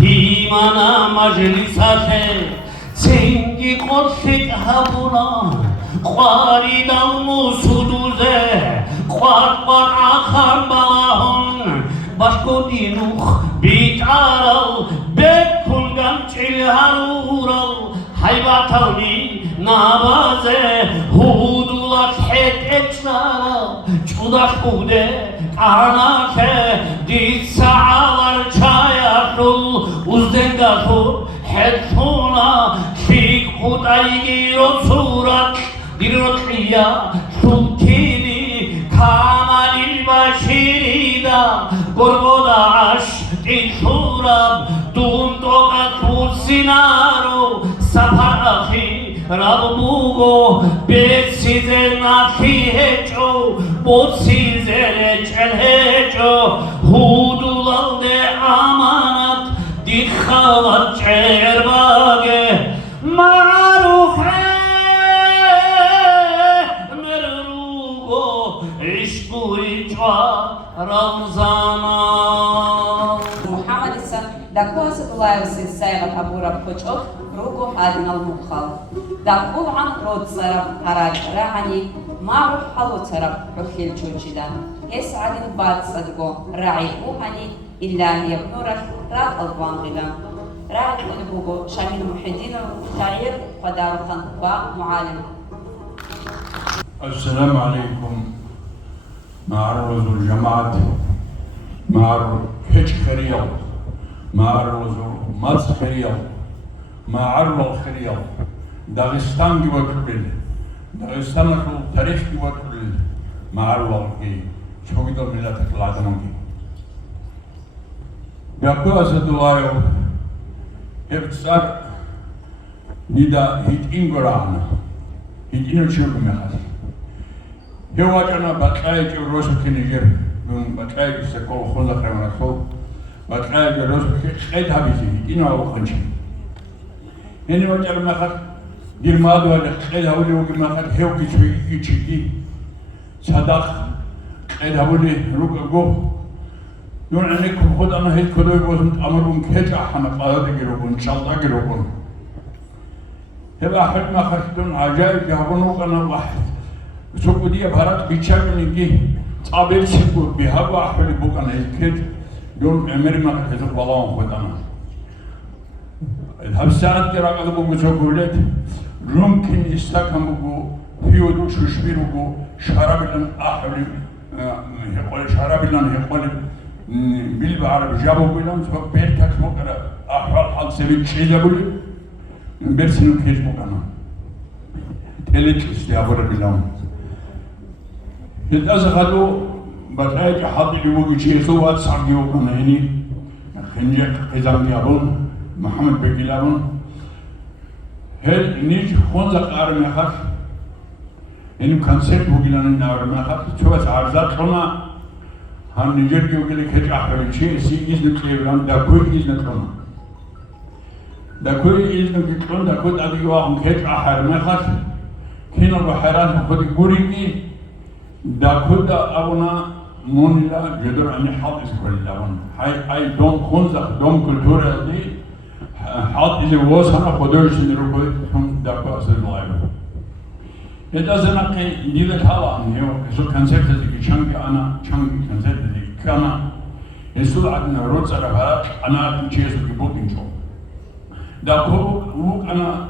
هیمانا مجلساته سنگی قرصت هبونا خواریدم موسودوزه خواد آخر بلاهن باشکو دینوخ بیتارل بکنگم چلهرورل حیباتاونی نابازه هودولات حت اتنارل چوداش بوده که دید سعالر چایاشل ازدنگاشو حتونا شیک خودایی رو صورت دیروتلیا سلطینی کاملی باشیریدا گرگوداش این صورت دون دوگت سینارو سفر اخی رابوگو بسیزه نفی هچو بسیزه چلهچو هودولالده امانت دی خالت چرباگه معروفه مرلوگو عشقوی چوا رمزانا محمد issa da ko Asatullah se saira kabura pochok rugo adinal mukhal da kul'an rod sarab haraj rahani maruf halu sarab rukhil chuchida es'adin bad sadgo ra'i uhani illahi yabnurah rad albangilam رعد البوغو شامل محدين تغيير قدار خنبا معالم. السلام عليكم مع الرز الجماعة مع الكتش خريال مع الرز ماس خريال مع الرز خريال داغستان جواتل داغستان شو تاريخ جواتل مع الرز كي شو كده ملتك العدمانكي بيأكل أسد الله ابتصار ندا هيت إنغرانا هيت إنوشير بمخاز هو أنا بتلاقي جروس كنيجر بتلاقي سكول خلا خيمنا خو بتلاقي جروس خيد هابيسي إنه أو خنشي هني وجر مخاز دير مادو على خيد هولي وجر مخاز هو كيشوي كيشيكي صدق خيد هولي روك جو يون عنكم خد أنا هيك كده يبغون أمرهم كذا حنا قاعدة جروبون إن شاء الله جروبون هذا أحد ما خشتون عجائب يهونوك أنا واحد سوق دي بهارات بيشار منيجي قابل شكو بهذا أحد يبغى أنا هيك يون أمري ما خشتون بالله خد أنا الهبسات ترى قد بقول سوق ولد ممكن يستكمل بقول فيودو شوشبير بقول شراب لنا أحد يقول شراب لنا يقول بالعربي جابوا بيلهم سبب بيركك مقرا أحوال حال سبيل شيء جابوا برسنو كيش مقرا تلك استيابور بيلهم هذا خدوا بتلاقي حد يبغى شيء سوى صار يوكنا هني خنجر إزام يابون محمد بقيلابون هل نيج خنزق أرمي خاف إنه كونسيبت بقيلان أرمي خاف شو بس عرضات هنا هم نجار كيوكلي كذا أحوال شيء سي إذن كليبرام دا كوي إذن كلام دا كوي إذن كلام دا كود أدي واهم كذا أحوال ما خاف كنا بحيران خد يقولي دا كود أبونا مونيلا جدر أني حافظ كل لون هاي دون خنزق دون كلتورة دي حاط إذا وصلنا خدوش نروح هم دكوا سنلايف. إذا زنقي نيلة حالا نيو كسو كنسرت ذيك شنك أنا شنك كنسرت ذيك كنا يسول عندنا روت سرفا أنا تنشيسو كبوكين شو. دكوا وق أنا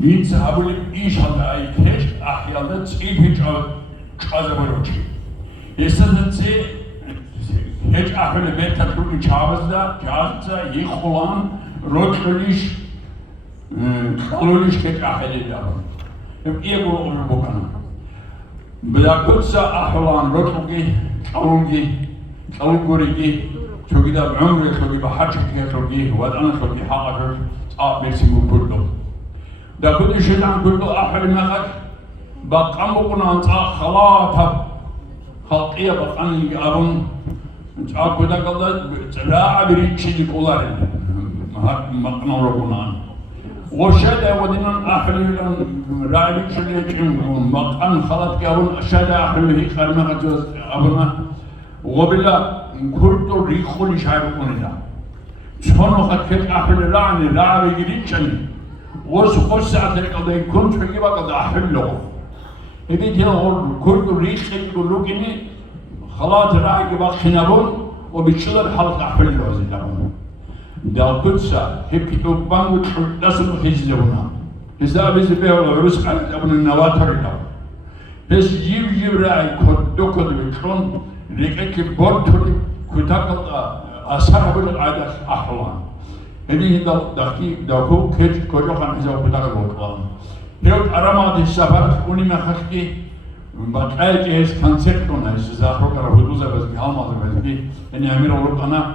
نيت سحبولي إيش هذا أي كيش أحيانا تسيب هيج هذا بروشي. يستدعي هيج أحيانا بيت تروي جازدا يخلان روتليش خلوليش هيج أحيانا دارون. إيه بقول بكرة. بدأ أحيانا روتلي خلولي شو كده بعمري شو كده بحاجة كده شو كده وأنا شو كده حاجة بيسمو كله. ده كل شيء عن كله أحيانا نقد بقام بكرة أنت خلاطة خلقية بقان يقارن جاب بدا قلت لا بريتشي ديكولار مقنا ربنا وشدا ودنا أحلى رايك شلي مقان خلط كارون شدا أحلى خرمة جوز أبنا وبلا كرتو ريخول شعركون ده شلون خدت أحلى لعني لا بريتشي وسقط ساعة القضاء كنت في بقى ده أحلى إذا جاء كرتو ريخ يقولوا كني خلاص راعي بقى خنابون وبتشيل الحلقة أحلى وزيدهم. ده كتسا هي كتب بانو تسمع حزبنا. حزب حزبه والعروس قال ابن النواتر له. بس جيب راعي كدو بتشون لكن بورتولي كتاكل أسرع بالعادة أحلام. إذا ده هو كجو خان حزب كتاكل وقام. هيوت أرامات السفر كوني ما خشكي بقى جهاز كونسبتنا إذا خرج الحدوث بس بحالنا بس إني أمير ورقنا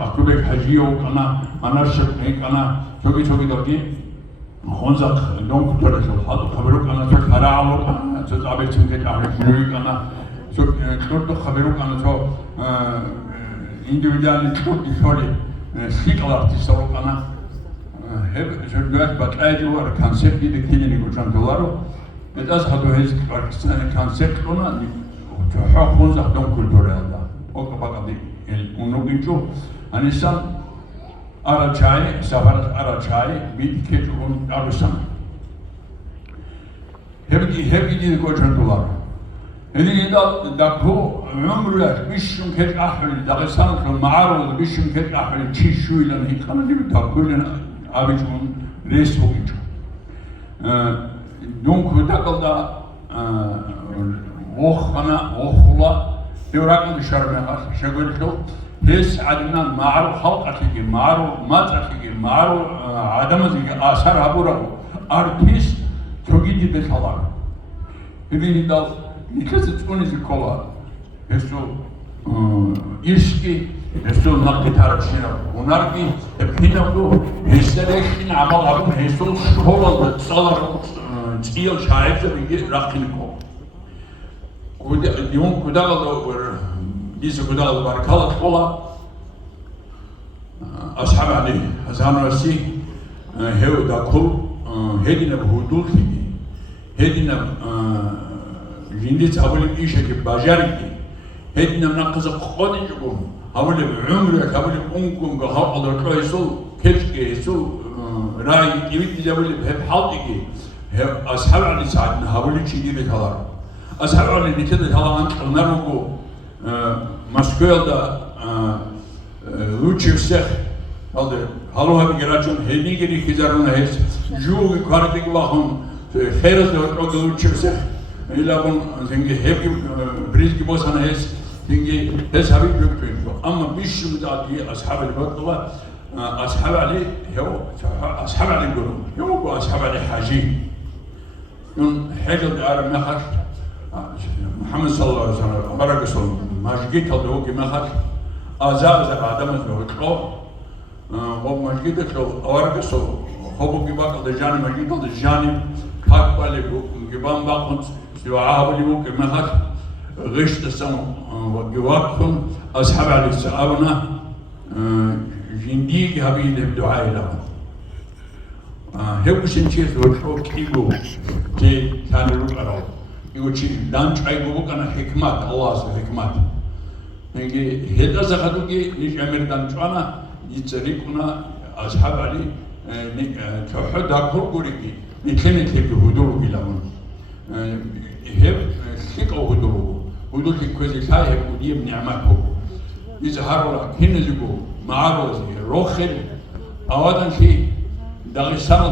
أكتبك حجيو أنا شرقي شوكي دوكي خونزق دون كتير شو هذا خبروك أنا شو خراعلوك أنا شو تعبت سمكة عارف نويك أنا شو كتير خبروك أنا شو individual كتير شولي سيك على تسوق أنا هب شرقات بقى جوا الكونسبت دي كتير نيجوشان دولارو إذا هذا هيز كونسبت أنا تحقق خونزق دون كتير هذا أو كبار دي ونوجينجو أنيسان أرجعي سافرت أرجعي بيت كيجون أرسان هبي دي كوجن دولار إذا دكتور عمره بيشون كيج أحمل داغستان في المعارض بيشون كيج أحمل شيء شوي لأن هي كمان دي بتأكلنا أبيجون ريس وجينجو دونك هداك دا وخلا يوراكم بشرنا شغلته بس عدنا معرو خلق أكيد معرو مات أكيد معرو عدم ذيك آثار عبورة أرتيست تجدي بثلار إذن ده نكسر تكون زكولا بسو إشكي بسو نقد تارشينا وناركي بينامو هستريشين عمل عبون هستو شغل تصالح تيل شايف بيجي راكينكو اليوم كدالو ديس كدالو باركالة ولا أصحاب عليه هزان راسي هو داكل هدينا بهدول خدي هدينا جندي تقبل إيشك بجارك هدينا نقص قدي جبون هقول بعمرك هقول أمكم بهذا الكلايسول كيف كيسول راي يبي تجابل بحالك أصحاب عليه ساعدنا هقول شيء بثلار أصحاب عليه نتيجة هلا أنت نرجو مسكول دا لوتشي всех هذا هلو هم يراجعون هني كذي كذارون هيس جو كارتيك واهم خيرز ده لوتشي всех إلا بون زنجي هبي بريز كبوس أنا هيس زنجي هيس هبي بيكتوين أما بيش متعدي أصحاب البطلة أصحاب عليه هو أصحاب عليه يقولون هو أصحاب عليه حاجي يون حاجة دار مخر محمد صلى الله عليه وسلم بركة صلى مشجيت هذا كي مخر أزاز عدم الوقت هو مشجيت الورقة صلى هو كي بقى الجانب مشجيت الجانب كاب بالي كيبان باقون سواء بالي كي مخر غشت السما وجوابكم أصحاب عليه السلام جنديك هبيد الدعاء لهم هو سنتيز وشوك كيلو تي كانوا يقرأوا يقول شيء لانش عيبوك أنا حكمات الله سبحانه حكمات نيجي هذا زخدوكي نيجي أمير دانشوانا يتصريكونا أصحاب علي توحد أكبر قريبي نتلين تلقي هدوء بلامون هب سكوا هدوء تكوزي سايب وديم نعمته يظهروا هنا زجو معروض روخل أولا شيء داغستان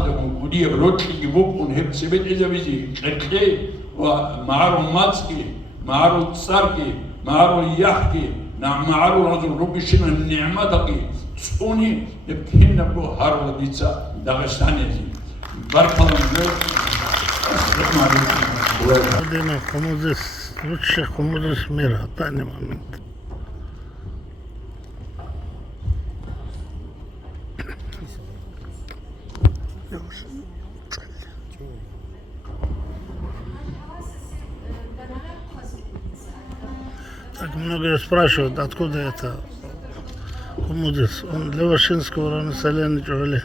ودي بروتلي جبوب ونهب سبت إذا بيجي كتلي ومعارو ماتسكي معارو تصاركي معارو يحكي نعم معارو رجل ربي شنا النعمة دقي سوني يبتهن نبو هارو ديتسا داغستاني بارك الله فيك Один коммунист, лучший коммунист мира в данный момент. Так многие спрашивают, откуда это коммунист. Он Левашинского района Салена Джоли.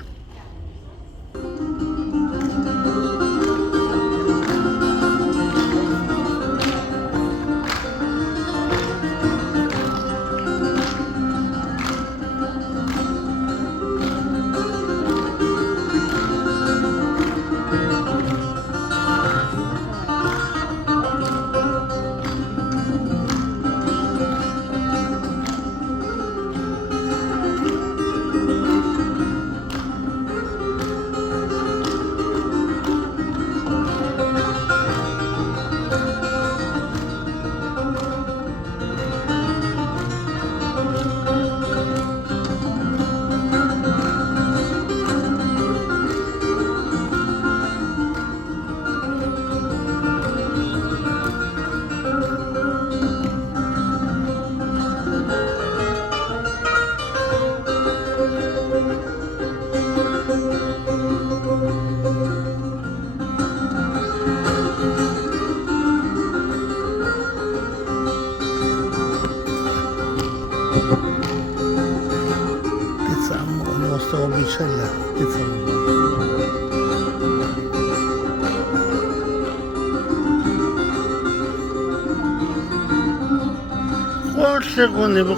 Обещали,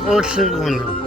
עוד סגונים.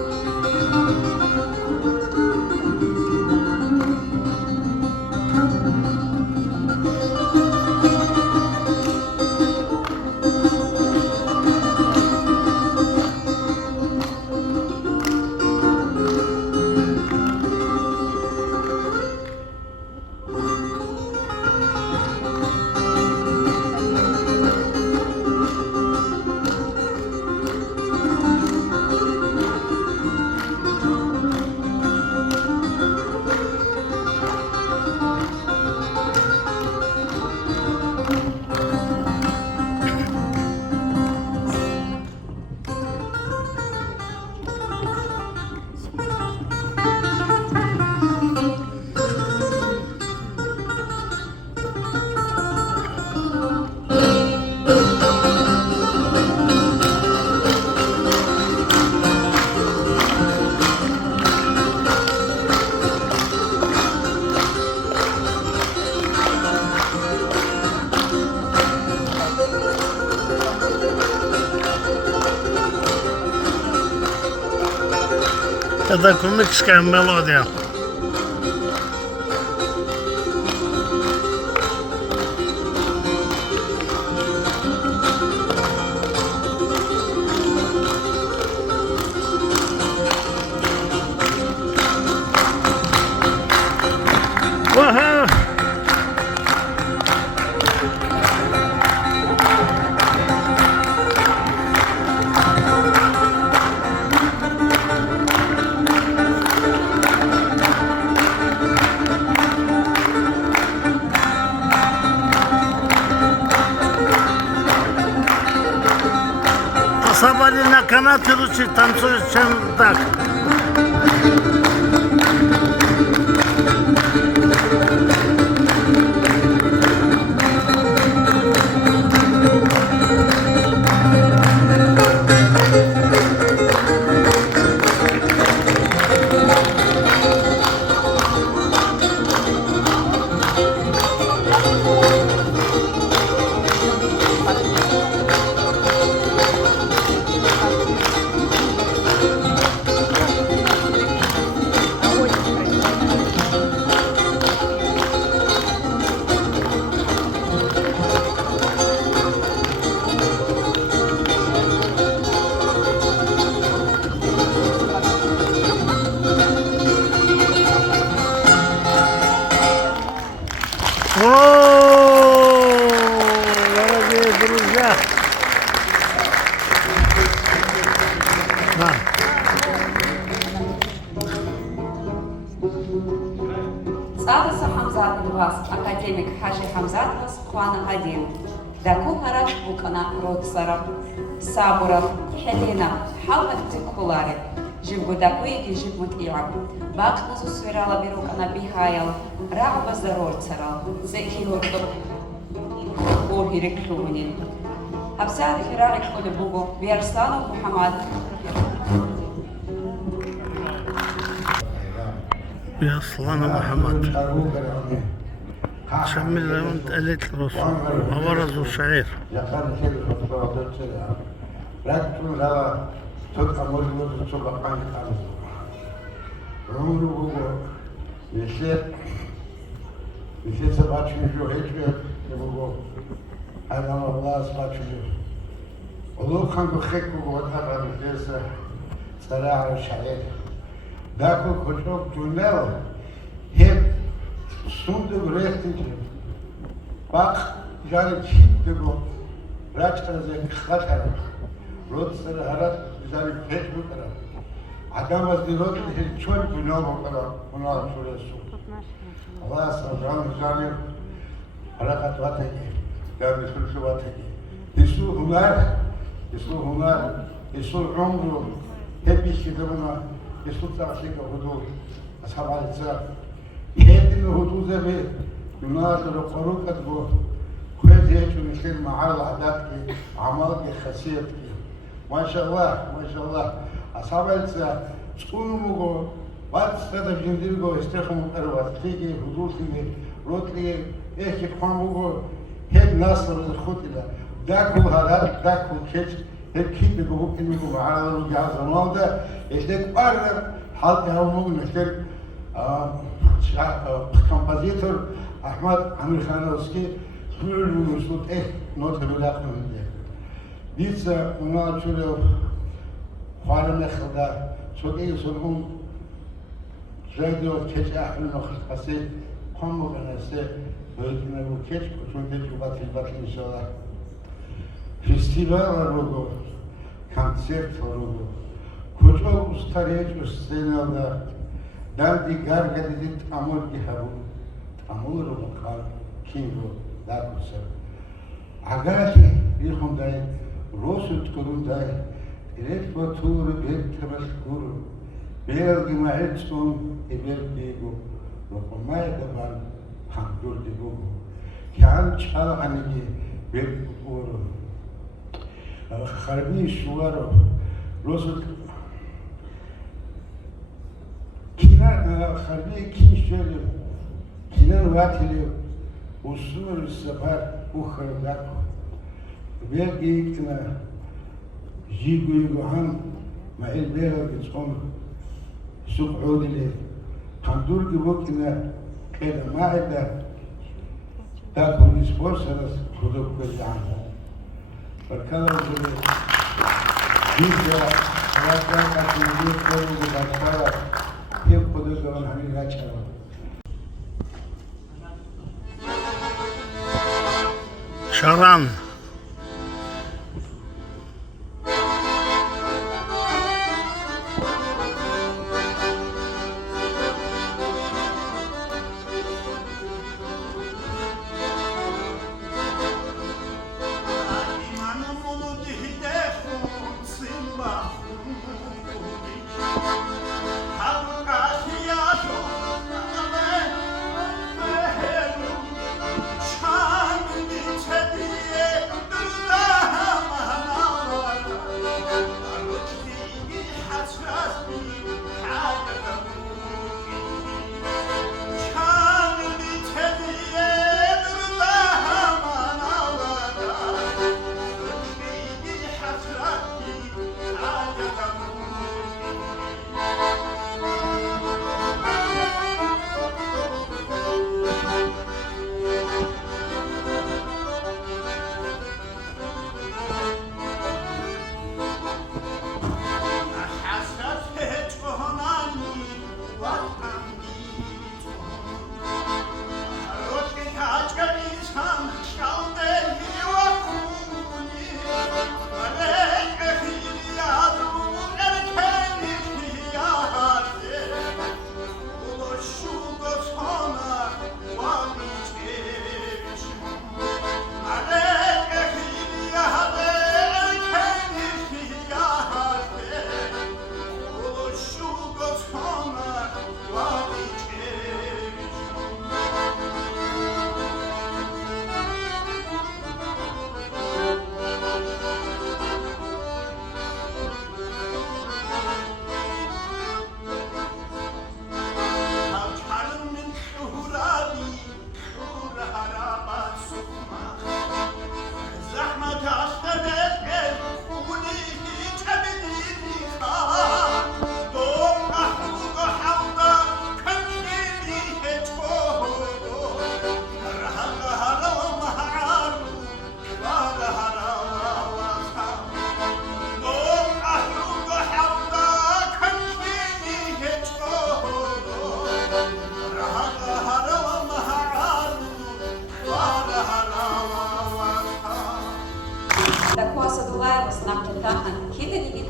Это кумыкская мелодия. Ага. Собрали на канаты лучше танцуют, чем так. Цадаса Хамзат вас, академик Хажи Хамзат вас, Хуана Один. Даку Харат Букана Родсара, Сабуров, Хелена, Халмат Тикулари. Живгудакуиги живмут Иаб. Бакназу свирала Бирукана Бихаял, Раба Зарорцарал, Зехиурдо Оргирик Клунин. Абсад Хирарик Холебугу, Виарстанов Мухаммад. يا صلانا محمد شمل وانت قلت الرسول وورز الشعير Dacă coșoc tunel, hep sundu grehtici, bak jari çiğde bu, raçlarızı kıskaçar, rotları harat jari fet bu kadar. Adam az dirot hiç çok günah bu kadar, buna şurası. Allah sabran jari harakat vataki, yani sürüsü vataki. Isu hunar, isu umru, hep işkide buna. يسقط عليك الهدوء أصحاب على السلام يهدي الهدوء ذا بيه يناظر القروق أدبوه كويس يهجو نشير معارض عداتك عمالك خسيرتك ما شاء الله ما شاء الله أصحاب على السلام تكونوا مغو بعد استاذ جنديرغو استخدموا الأروات تيجي هدوء تيجي روت لي إيش يقوم مغو هيد ناصر الخطلة داكو هذا داكو كيش هيك بيقولوا إنه معارض الجهاز الماضي يشترك أرنب حالك هم نشترك كومبوزيتور أحمد عمير خانوسكي كل نصوص نوت بلاك من ده ديس ما شو فارم خدا شو سرهم راديو كيش أحمد نخست قصي قام بنفسه بيتنا وكيش شو تيجي باتي إن شاء الله فستیوال رو کنسرت رو کجا استریج استنادا در دیگر گذید تامور کی هبود تامور رو مکال کیم رو در بسر اگر که بیرون دای روسوت کردن دای ایرت با تور بیت تبشکر بیل گمایتون ایبل دیگو رقمای دبان خندور دیگو که آن چال آنیگی بیل بورو خربي الشوارع روزت كنا خربي كين شغل كنا واتلي وصول السفر وخرجات بيجي كنا جيجو يجوهم مع البيرة بتقوم سوق عودلي قندور جبوك كنا كذا ما عدا تاكل سبورسرس خذوك بالجامعة Perkara boleh juga rakyat akan diukur dengan cara dia pada zaman hari raja. شران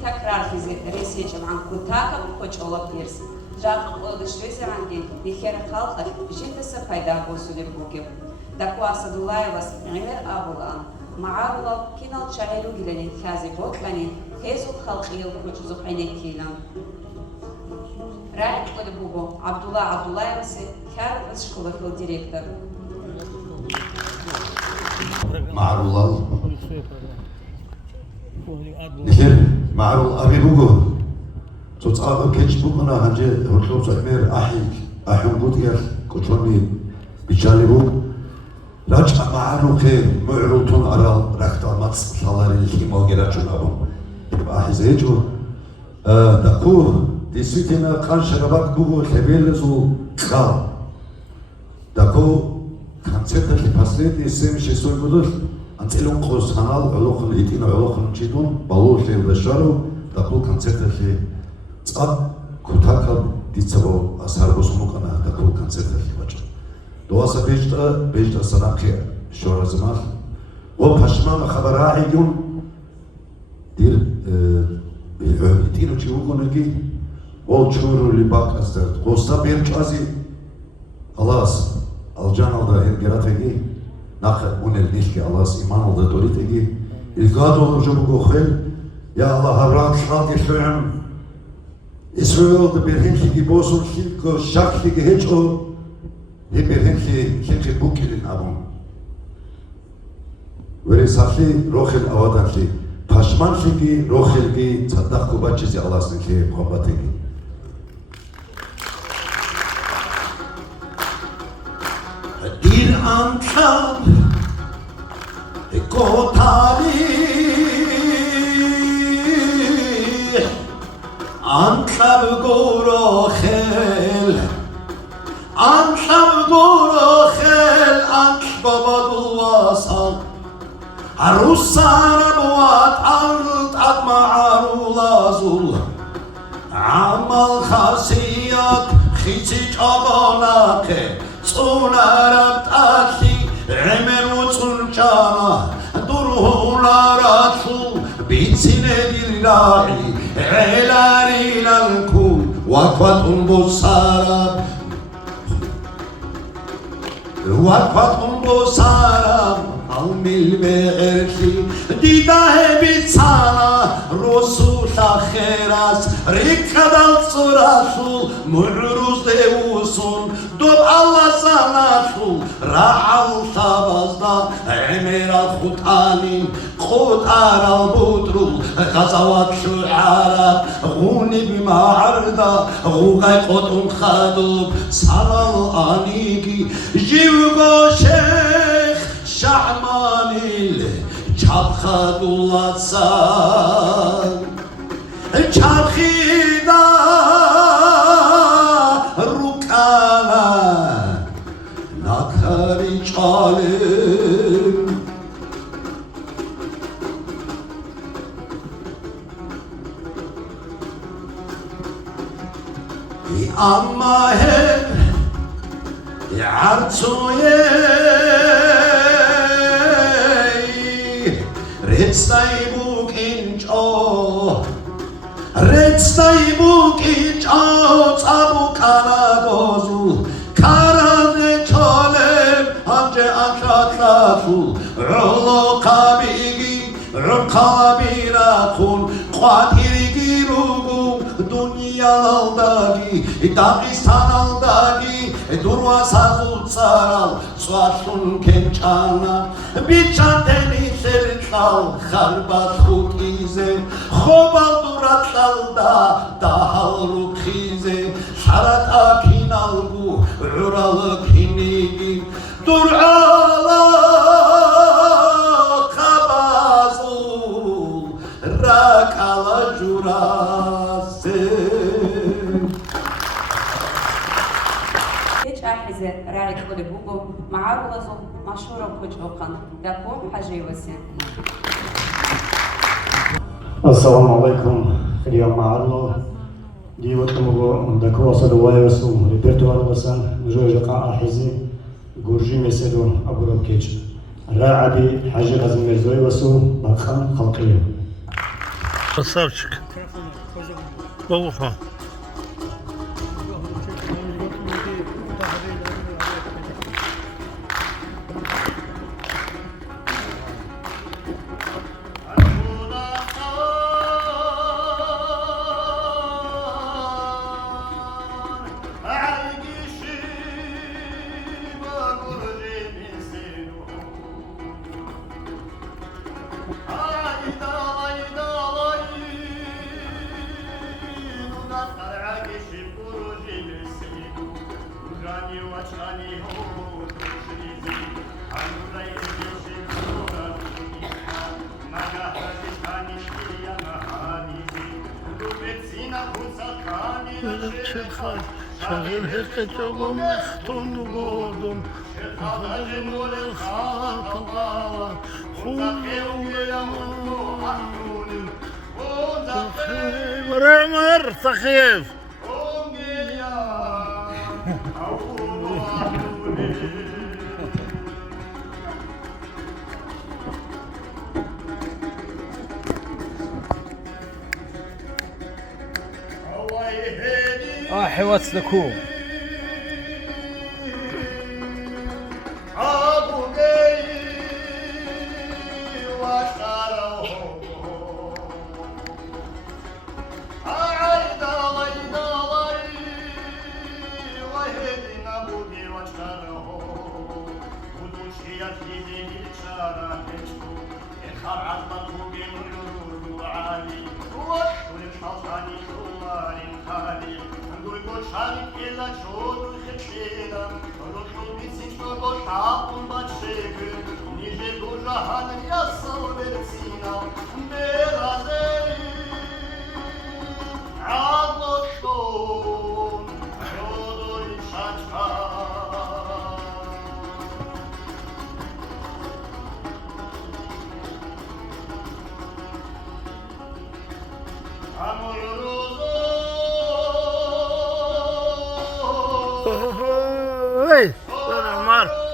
თაკრარხიზე რესიეჭამ ან ქუთაკა ხოჭოლა პირს ჟაღ ყოდშვეზე რანგი იხერა ხალხა ჟინდასა ფაიდა გოსული ბუგე და კვასადულაევას იმერ აბულან მააულა კინალ ჩაერუ გილენი ხაზი ბოკლანი ხეზუ ხალხიო ქუჩუზო ყენეკილან რაი ყოდი ბუგო აბდულა აბდულაევასე ხარბის შკოლა დირექტორ معرول نخير معرول أبي بوجو تصعب كيش بوجنا هنجي هرتوب سأمير أحيم بودير كتروني بيشالي راجع معرول خير معرول تون أرال ركتا ماتس شالاري الخيمة جراتشون أبو أحي زيجو دكو действительно كان شربات بوجو خبيلزو كال دكو концертში последний 76 году анцелон қос канал олохон итина олохон чидон балоше вешаро такол концертში цад кутака дицаво асарбос мукана такол концертში бача доаса бежта санахе шоразмах о пашман хабара игун дир итино чугонеги о чуру либак астер госта берчази алас Alcan alda ergerategi, nakh unel nişki Allah's iman alda toritegi, ilgad olurca bu gokhel, ya Allah Abraham şal geçöğüm, İsrail'de bir hemşi bosun şilko şakli geç o, hem bir hemşi bu kilin abun. Böyle sahli rohel avadanli, paşman şiki rohelgi tsaddak kubaçizi Allah's nişki kombategi. Bir ankam kotali ankam gorokhel ank babadulwasal arusara buat art atma arulazul amal khasiyat khichich abonake Sunarab tashi, emenu sunchana, durhularatul, bitsine dirahi, elari lanku, wakfatun busarab, almil be'erki, didahe bitsana, rosul akheras, rikadal surasul, mu'ruz deusun, Dub Allah sanatul, ra'al tabazda, emir al-khutanin, khutar al-budrul, ghazavat shu'arat, guni bima'arda, gugay qotun khadub, saral anigi, jivgo sheikh, sha'manil, chabkhadullah san, chabkhida, nakari çalim amma hem yartuye retsay bukincho tsabu kanagozu karane cholem anje anshatlatul rolo kabigi rukabirakun qatirigi rugu dunyaldagi Dağistan'aldagi durva sazul saral suasun kençana biçan denizler çal harbat hutize khobal duratlalda dahal rukhize şarat akinalgu uralı kinigi dur ala kabazul rakala jurase Ahze rari kode bugo maarulazo mashura kuchokan dako hajivasi. Assalamu alaikum, Khaliya Ma'arlo. Divatumugo dako asadwayasu repertuarlasan jojaqa ahizi gurji meselo aburokech. Ra'abi Haji Ghazmi Mirzoyevasu Bakhan Khalqiya. Красавчик. Богуха. شغل هكتو مختون غودم خدم الخاطر مرمر سخيف حوت ذكو Hey, Mar.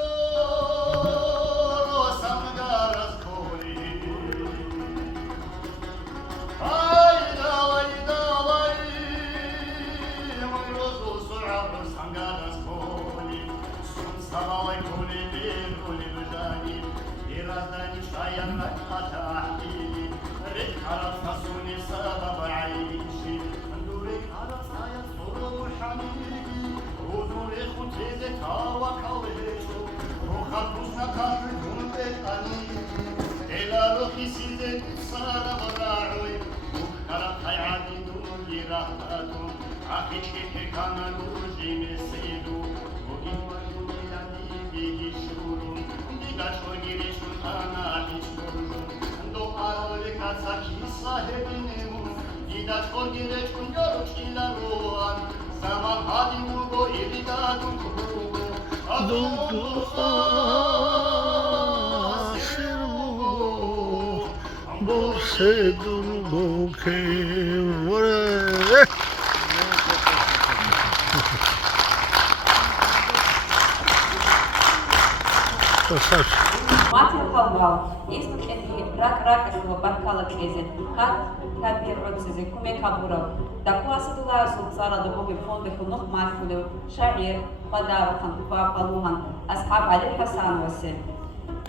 Мати халвал, исток энхи рак ашула баркала кезен, кат кабир отсизе куме кабурал. Таку асадулая сулцара до боги фонды хунух махулев, шаир, падарахан, папалухан, асхаб Али Хасан васе.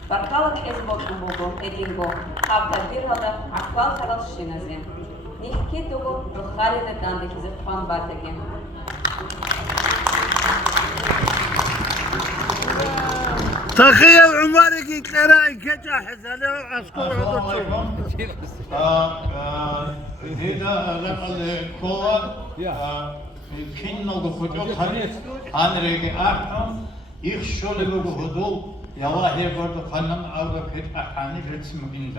Баркала кез бокшун богу, эдинго, хаб табирхада аквал харал шиназе. Нихки дугу рухарина данды кизе фан батаген. تخيل عمرك يتقرأ كجاحز على عسكر هنا لقد كور كينو كوجو خانيت انريك احتم يخشول له هدول يا واحد برضه خنم او كيت احاني رسم من